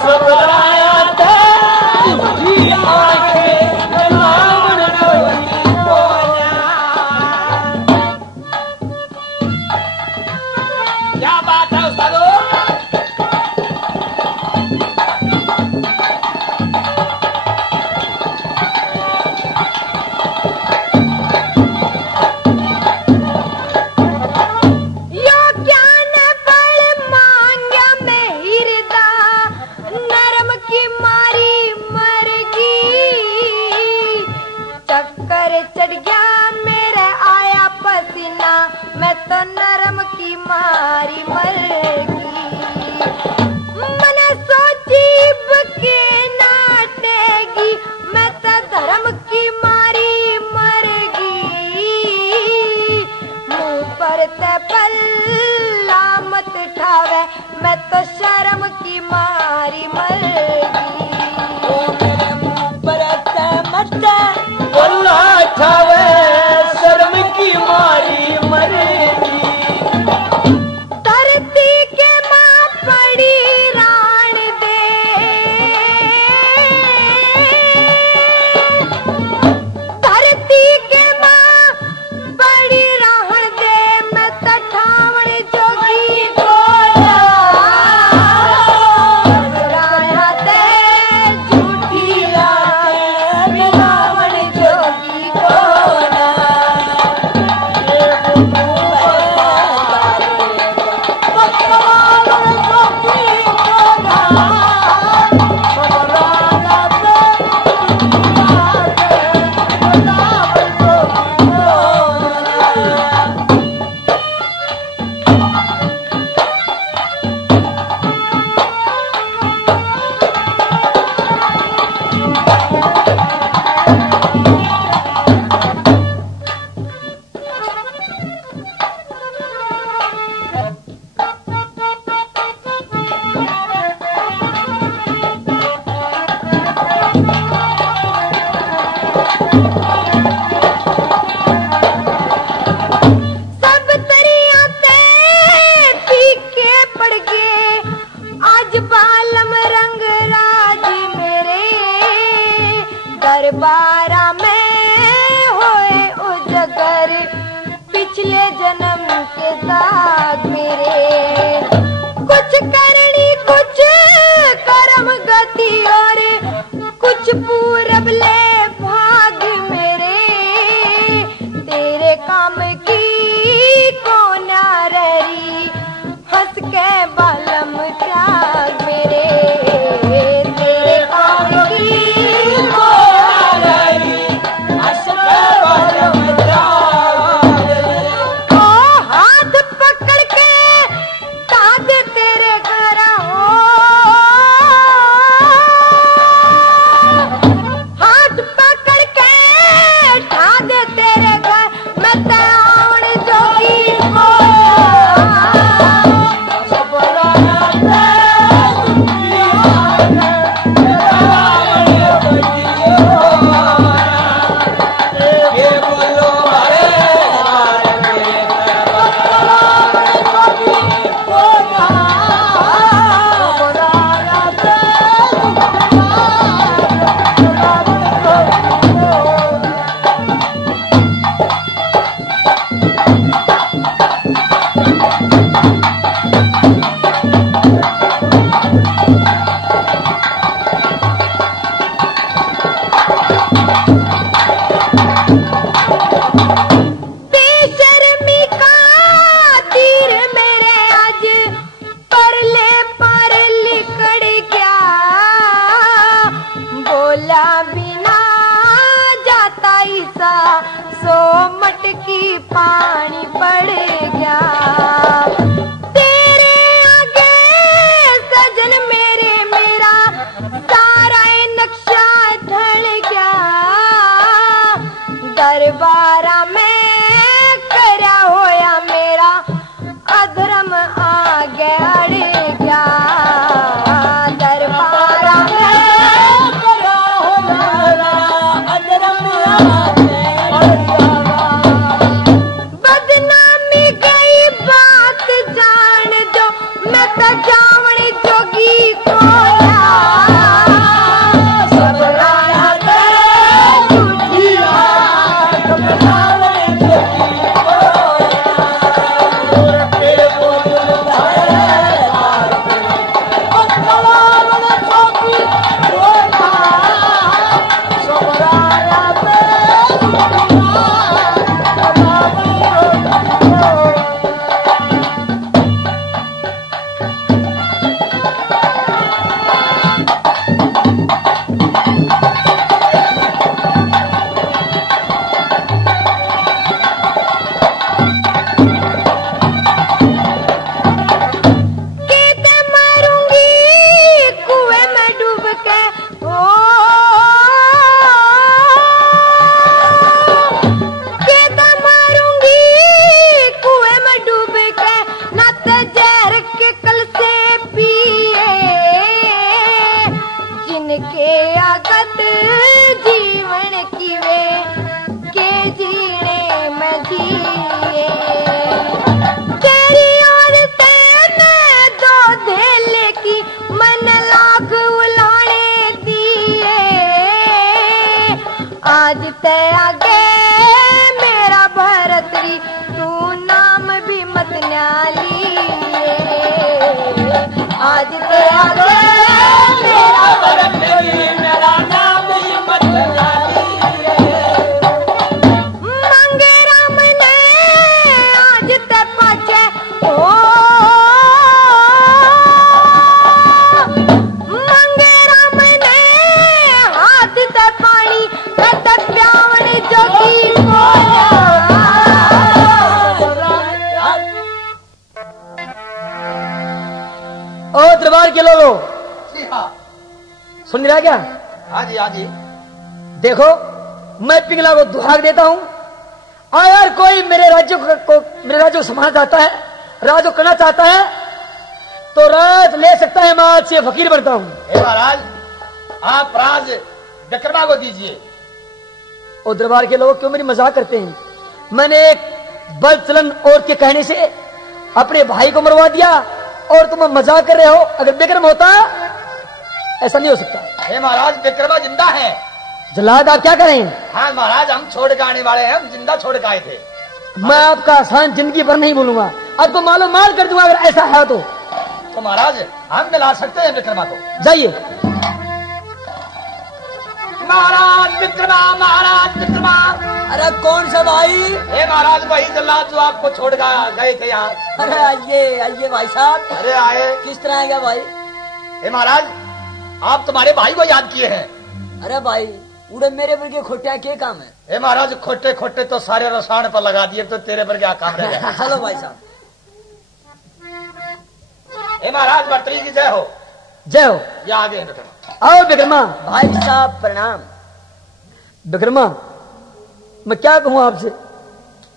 सब राया थे झूठी आंखें मिलावण जोगी को क्या बात है उस्तादो? यो क्या न बल मांग्या मैं हिरदा नरम की मारी मरगी चक्कर चढ़ गया मेरे आया पसीना मैं तो नरम की मारी मरगी मन सोची बके नाटेगी मैं तो धर्म की मारी मरगी मुंह पर ते पल्ला मत ठावे मैं तो शर्म की मारी मरगी ओ मेरे मुंह पर ते मत अल्लाह ठावे शर्म की मारी मरेगी धरती के माँ पड़ी रान दे धरती के माँ पड़ी राहन दे मैं तठावण जोगी को गया तेरे आगे सजन मेरे मेरा सारा नक्शा ढल गया दरबारा में करया होया मेरा अधर्म आगे अड़ गया दरबारा में करया होया मेरा अधर्म आगे अड़ गया बदनामी गई बात जान दो मैं तो जावण जोगी कोया सबराया दे झूठिया तुम जावण जोगी कोया के बोल बदलावन जोगी कोया सबराया दे केते मारूंगी कुएं में डूब के ओ केते मारूंगी कुएं में डूब के नत जहर के कल से पिए जिनके आगत जीवन की वे के जीने में जिए तेरी ओर से मैं दो धेले की मन लाख उलाने दिए आज ते आगे मेरा भरतरी तू नाम भी मत न्याली आज ते आगे मेरा भरतरी मेरा नाम भी मत न्याली मांगे राम ने आज ते पाचे ओ मांगे राम ने हाथ ते पानी कत प्यावण जोगी कोया ओ दरबार के लोगों जी हाँ सुन रहा क्या हाँ जी देखो मैं पिंगला को दुहाक देता हूँ अगर कोई मेरे राज्य को संभालना चाहता है राज को करना चाहता है तो राज ले सकता है मैं आज से फकीर बनता हूँ हे महाराज आप राज विक्रमा को दीजिए और दरबार के लोग क्यों मेरी मजाक करते हैं मैंने एक बल चलन औरत के कहने से अपने भाई को मरवा दिया और तुम मजाक कर रहे हो अगर विक्रम होता ऐसा नहीं हो सकता हे महाराज विक्रमा जिंदा है जलाद आप क्या करें हाँ महाराज हम छोड़ के आने वाले हैं हम जिंदा छोड़ के आए थे मैं आपका आसान जिंदगी भर नहीं बोलूंगा अब तो मालो माल कर दूंगा अगर ऐसा है तो महाराज हम मिला सकते हैं विक्रमा को जाइए महाराज विक्रमा अरे कौन सा भाई? हे महाराज वही जल्लाद जो आपको छोड़ गए थे यहाँ। अरे आइए भाई साहब। अरे आए। किस तरह आ गया भाई? हे महाराज आप तुम्हारे भाई को याद किए हैं। अरे भाई उड़े मेरे पर के खोटिया क्या काम है? हे महाराज खोटे खोटे तो सारे रसायन पर लगा दिए तो तेरे पर क्या काम रह गया। चलो भाई साहब। हे महाराज भर्तरी की जय हो। जय हो। या आगे विक्रमा। आओ विक्रमा। भाई साहब प्रणाम। विक्रमा मैं क्या कहूँ आपसे?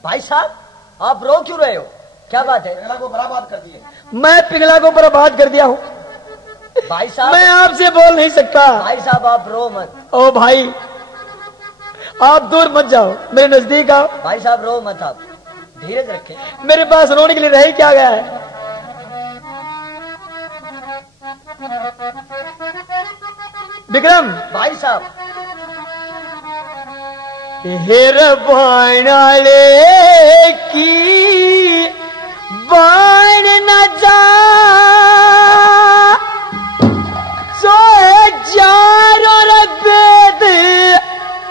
भाई साहब आप रो क्यों रहे हो? क्या बात है? पिंगला को बर्बाद कर दिए। मैं पिंगला को बर्बाद कर दिया हूँ। भाई साहब मैं आपसे बोल नहीं सकता। भाई साहब आप रो मत। ओ भाई आप दूर मत जाओ, मेरे नजदीक आओ। भाई साहब रो मत, आप धीरज रखें। मेरे पास रोने के लिए रह क्या गया है? विक्रम। भाई साहब हेर बाणाले की बाण न जा सो जारो रबेद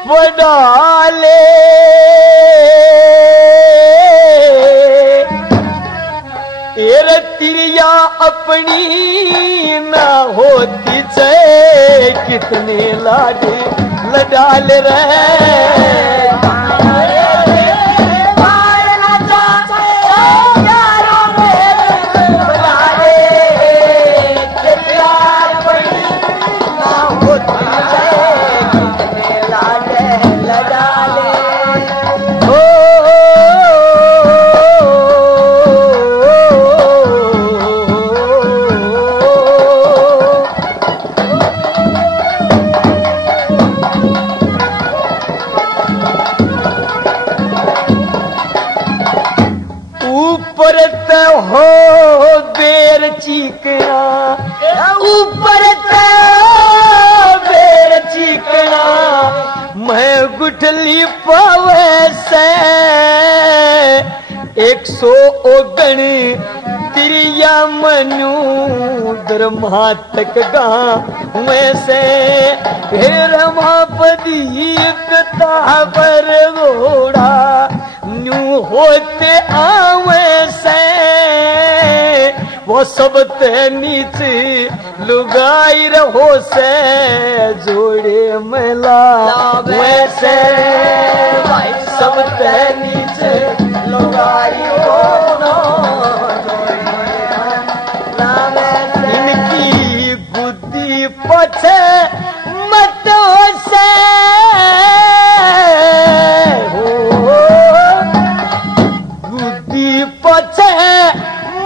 बडाले एर तिरिया अपनी ना होती चे कितने लागे लडाल रहे पे हो बेर चीकना, ऊपर पे बेर चीकना, मैं गुठली पावे से 100 ओगण तिरिया मनु दरमा तक गा वैसे फिर मापदी पिता पर घोड़ा न्यू होते आवे से वो सब ते नीचे लुगाई रहो से जोड़े मिला वैसे भाई सब ते नीचे लुगाई हो इनकी बुद्धि पछे मत से बुद्धि पछे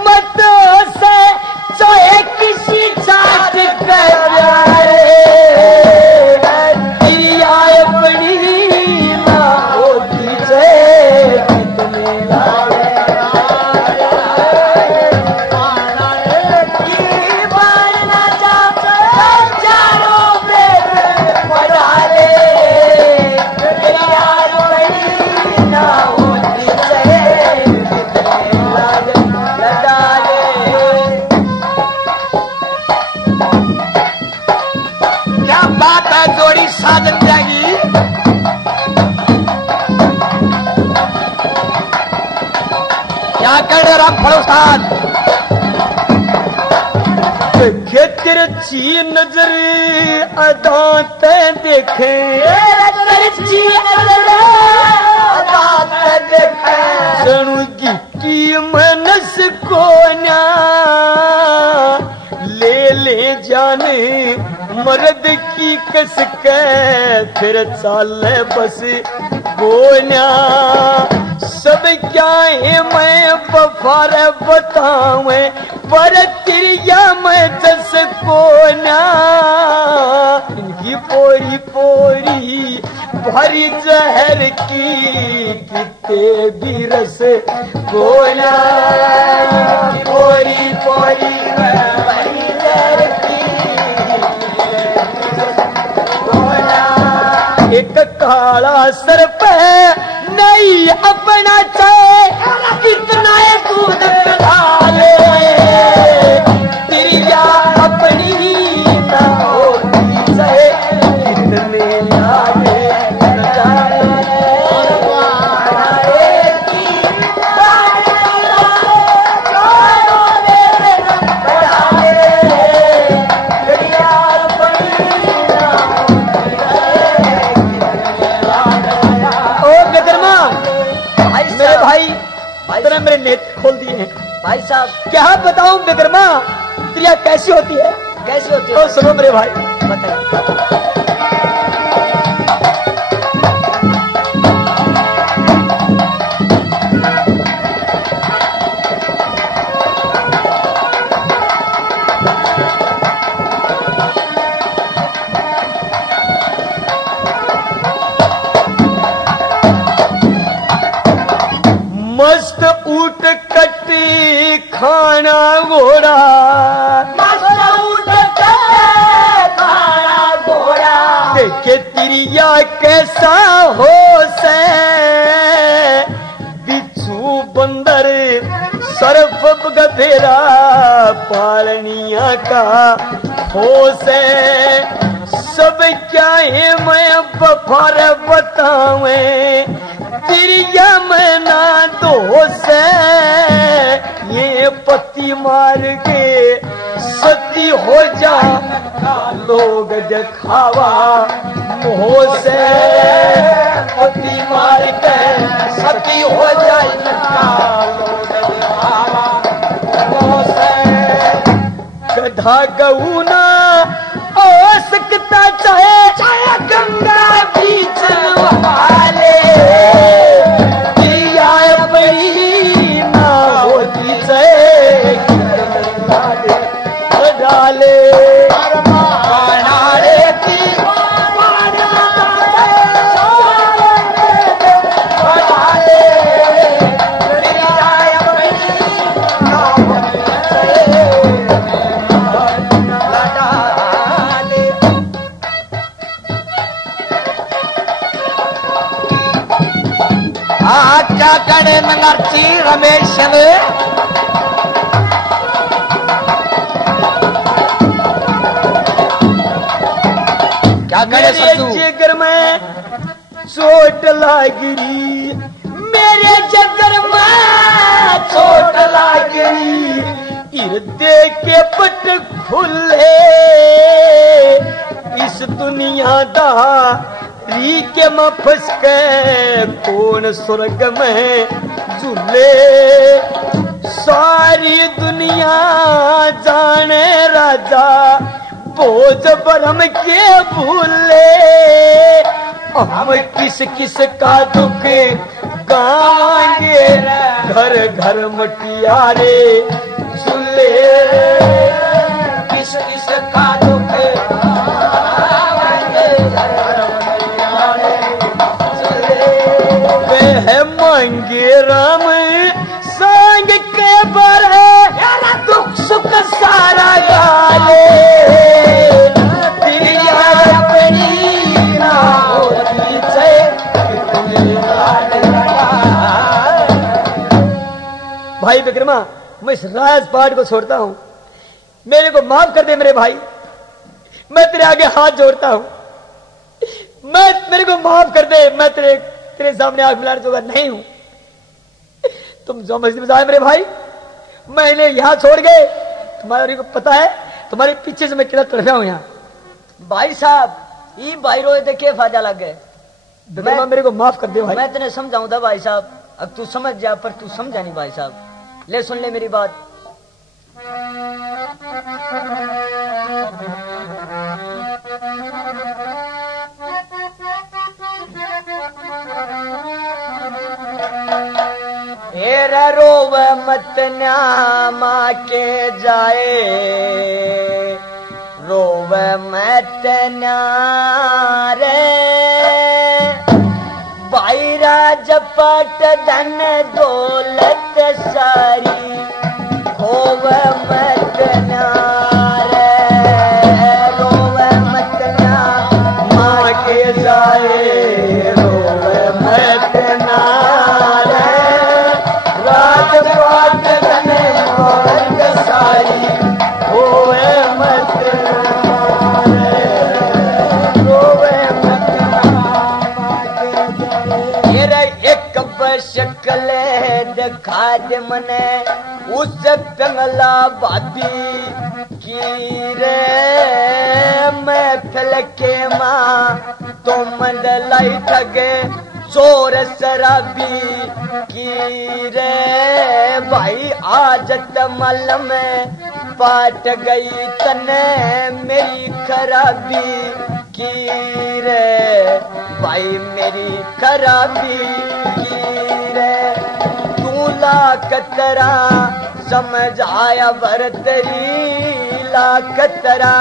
मत से चाहे किसी जात अपनी ना होती से जोड़ी साजन जाएगी। क्या कर रहे राम फड़ोसान तिरछी नजर अदात देखे तिरछी नजर अदात देखे सणु की मनस को न्या ले जाने मर्द की कस के फिर चाले बस गोन्या सब क्या है मैं बफार बतावे पर तिरिया मैं जस कोन्या इनकी पोरी पोरी भरी जहर की किते भी रस गोन्या पोरी पोरी भरी जहर की एक काला सर पे नहीं अपना चाहे कितना दूध डाले तिरिया अपनी ना होती चाहे कितने लागे मेरे नेत्र खोल दिए हैं भाई साहब। क्या बताऊं बेगरमा त्रिया कैसी होती है? कैसी होती है? तो सुनो मेरे भाई बताइए। मस्त ऊट कट्टी खाना घोड़ा मस्त ऊट खाना घोड़ा देखे तिरिया कैसा हो से बिच्छू बंदर सर्फ गधेरा पालनिया का हो से सब क्या है मैं बफार बतावे तिरिया मैं ना दो से ये पति मार के सती हो जा लोग दिखावा मोह से पति मार के सती हो जाए लोग दिखावा मोह से गधा गऊना हो सकता चाहे गंगा बीच वाले डाले गणे नंगाची रमेश क्या गणे सज्जू जिगर में चोट लागरी, मेरे जिगर में चोट लागरी, हृदय के पट खुले इस दुनिया दा री के में फंस के कौन स्वर्ग में झूले। सारी दुनिया जाने राजा बोझ भरम के भूले, हम किस किस का दुख गाएंगे, घर घर मटियारे झूले। किस किस का दुख गाएंगे, घर घर मटियारे झूले। वह मांगे राम संग के बरे, दुख सुख सारा गाले। भाई विक्रमा, मैं इस राजपाट को छोड़ता हूं, मेरे को माफ कर दे मेरे भाई, मैं तेरे आगे हाथ जोड़ता हूं, मेरे को माफ कर दे, मैं तेरे सामने आंख मिलाने जोगा नहीं हूं। तुम जो मस्जिद में जाए मेरे भाई, मैंने यहां छोड़ गए, तुम्हारे को पता है तुम्हारे पीछे से मैं कितना तड़फा हूं यहाँ। भाई साहब ये भाई रोए थे क्या फायदा लग गए, मेरे को माफ कर दे भाई। मैं तेने समझाऊं था भाई साहब, अब तू समझ जा, पर तू समझा नहीं भाई साहब। ले सुन ले मेरी बात। हेरा रोव मत न्यामा के जाए, रोव मत न्यारे, भाई राज पट धन दौलत सारी, खोव मत न्यारे, रोव मत न्यामा के जाए, रोव मत न्यारे, राजपाट धन दौलत सारी, खोव मत न्यारे, रोव मत न्यारे। एक शक्ल दिखा दे मने उस पिंगला भाभी की रे, महफिल के माँ तो मंडलाई ठगे चोर शराबी की रे, भाई आज तमल में पाट गई तने मेरी खराबी की रे, भाई मेरी खराबी की रे। तू लाकतरा समझ आया भरतरी, लाकतरा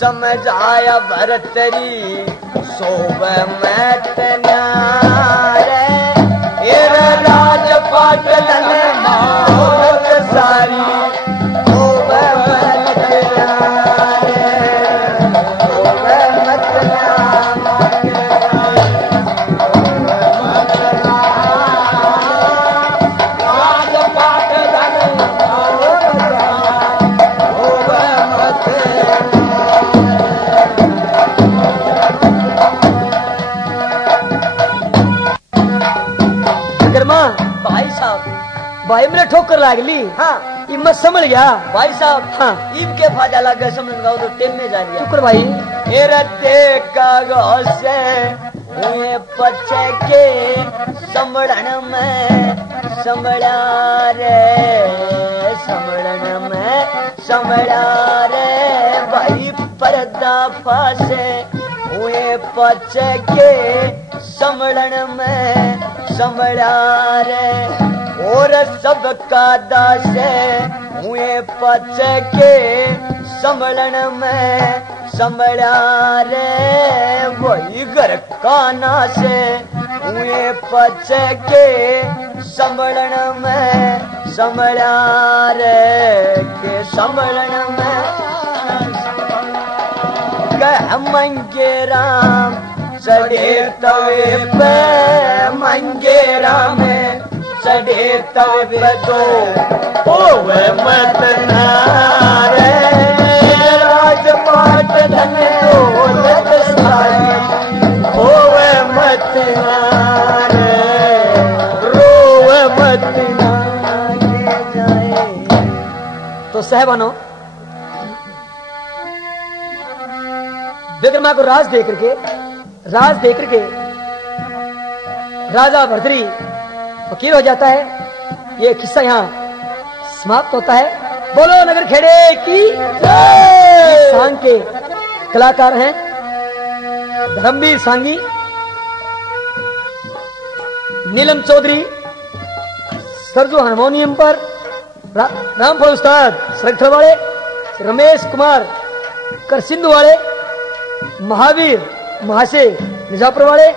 समझ आया भरतरी, सोब मैं तनारे, राजपाट सारी, सोब भाई मेरे ठोकर लागली। हाँ मैं समझ गया भाई साहब। हाँ ईब के फायदा लग गया समझ गया तो टेम में जा गया शुक्र भाई। हुए पचे के समड़न में समड़ा रे भाई पर्दा फासे हुए पचे के समड़न में समड़ा रे और सबका दासे हुए पचे के समड़न में समड़ा रे वही घर काना से हुए पचे के समड़न में समड़ा रे के समड़न में कह मंगे राम चढ़े तवे पे मंगे राम चढ़े तब तो होवे मत नारे राजपाट धन दौलत सारी होवे मत नारे रोवे मत नारे जाए। तो सहबानो विक्रमा को राज दे करके राजा भर्तरी फकीर हो जाता है। ये किस्सा यहाँ समाप्त होता है। बोलो नगर खेड़े की जय। सांग के कलाकार हैं धर्मवीर सांगी, नीलम चौधरी सरजू हारमोनियम पर, रामफल उस्ताद सरथर वाले, रमेश कुमार कर सिंधु वाले, महावीर महाशय निजापुर वाले,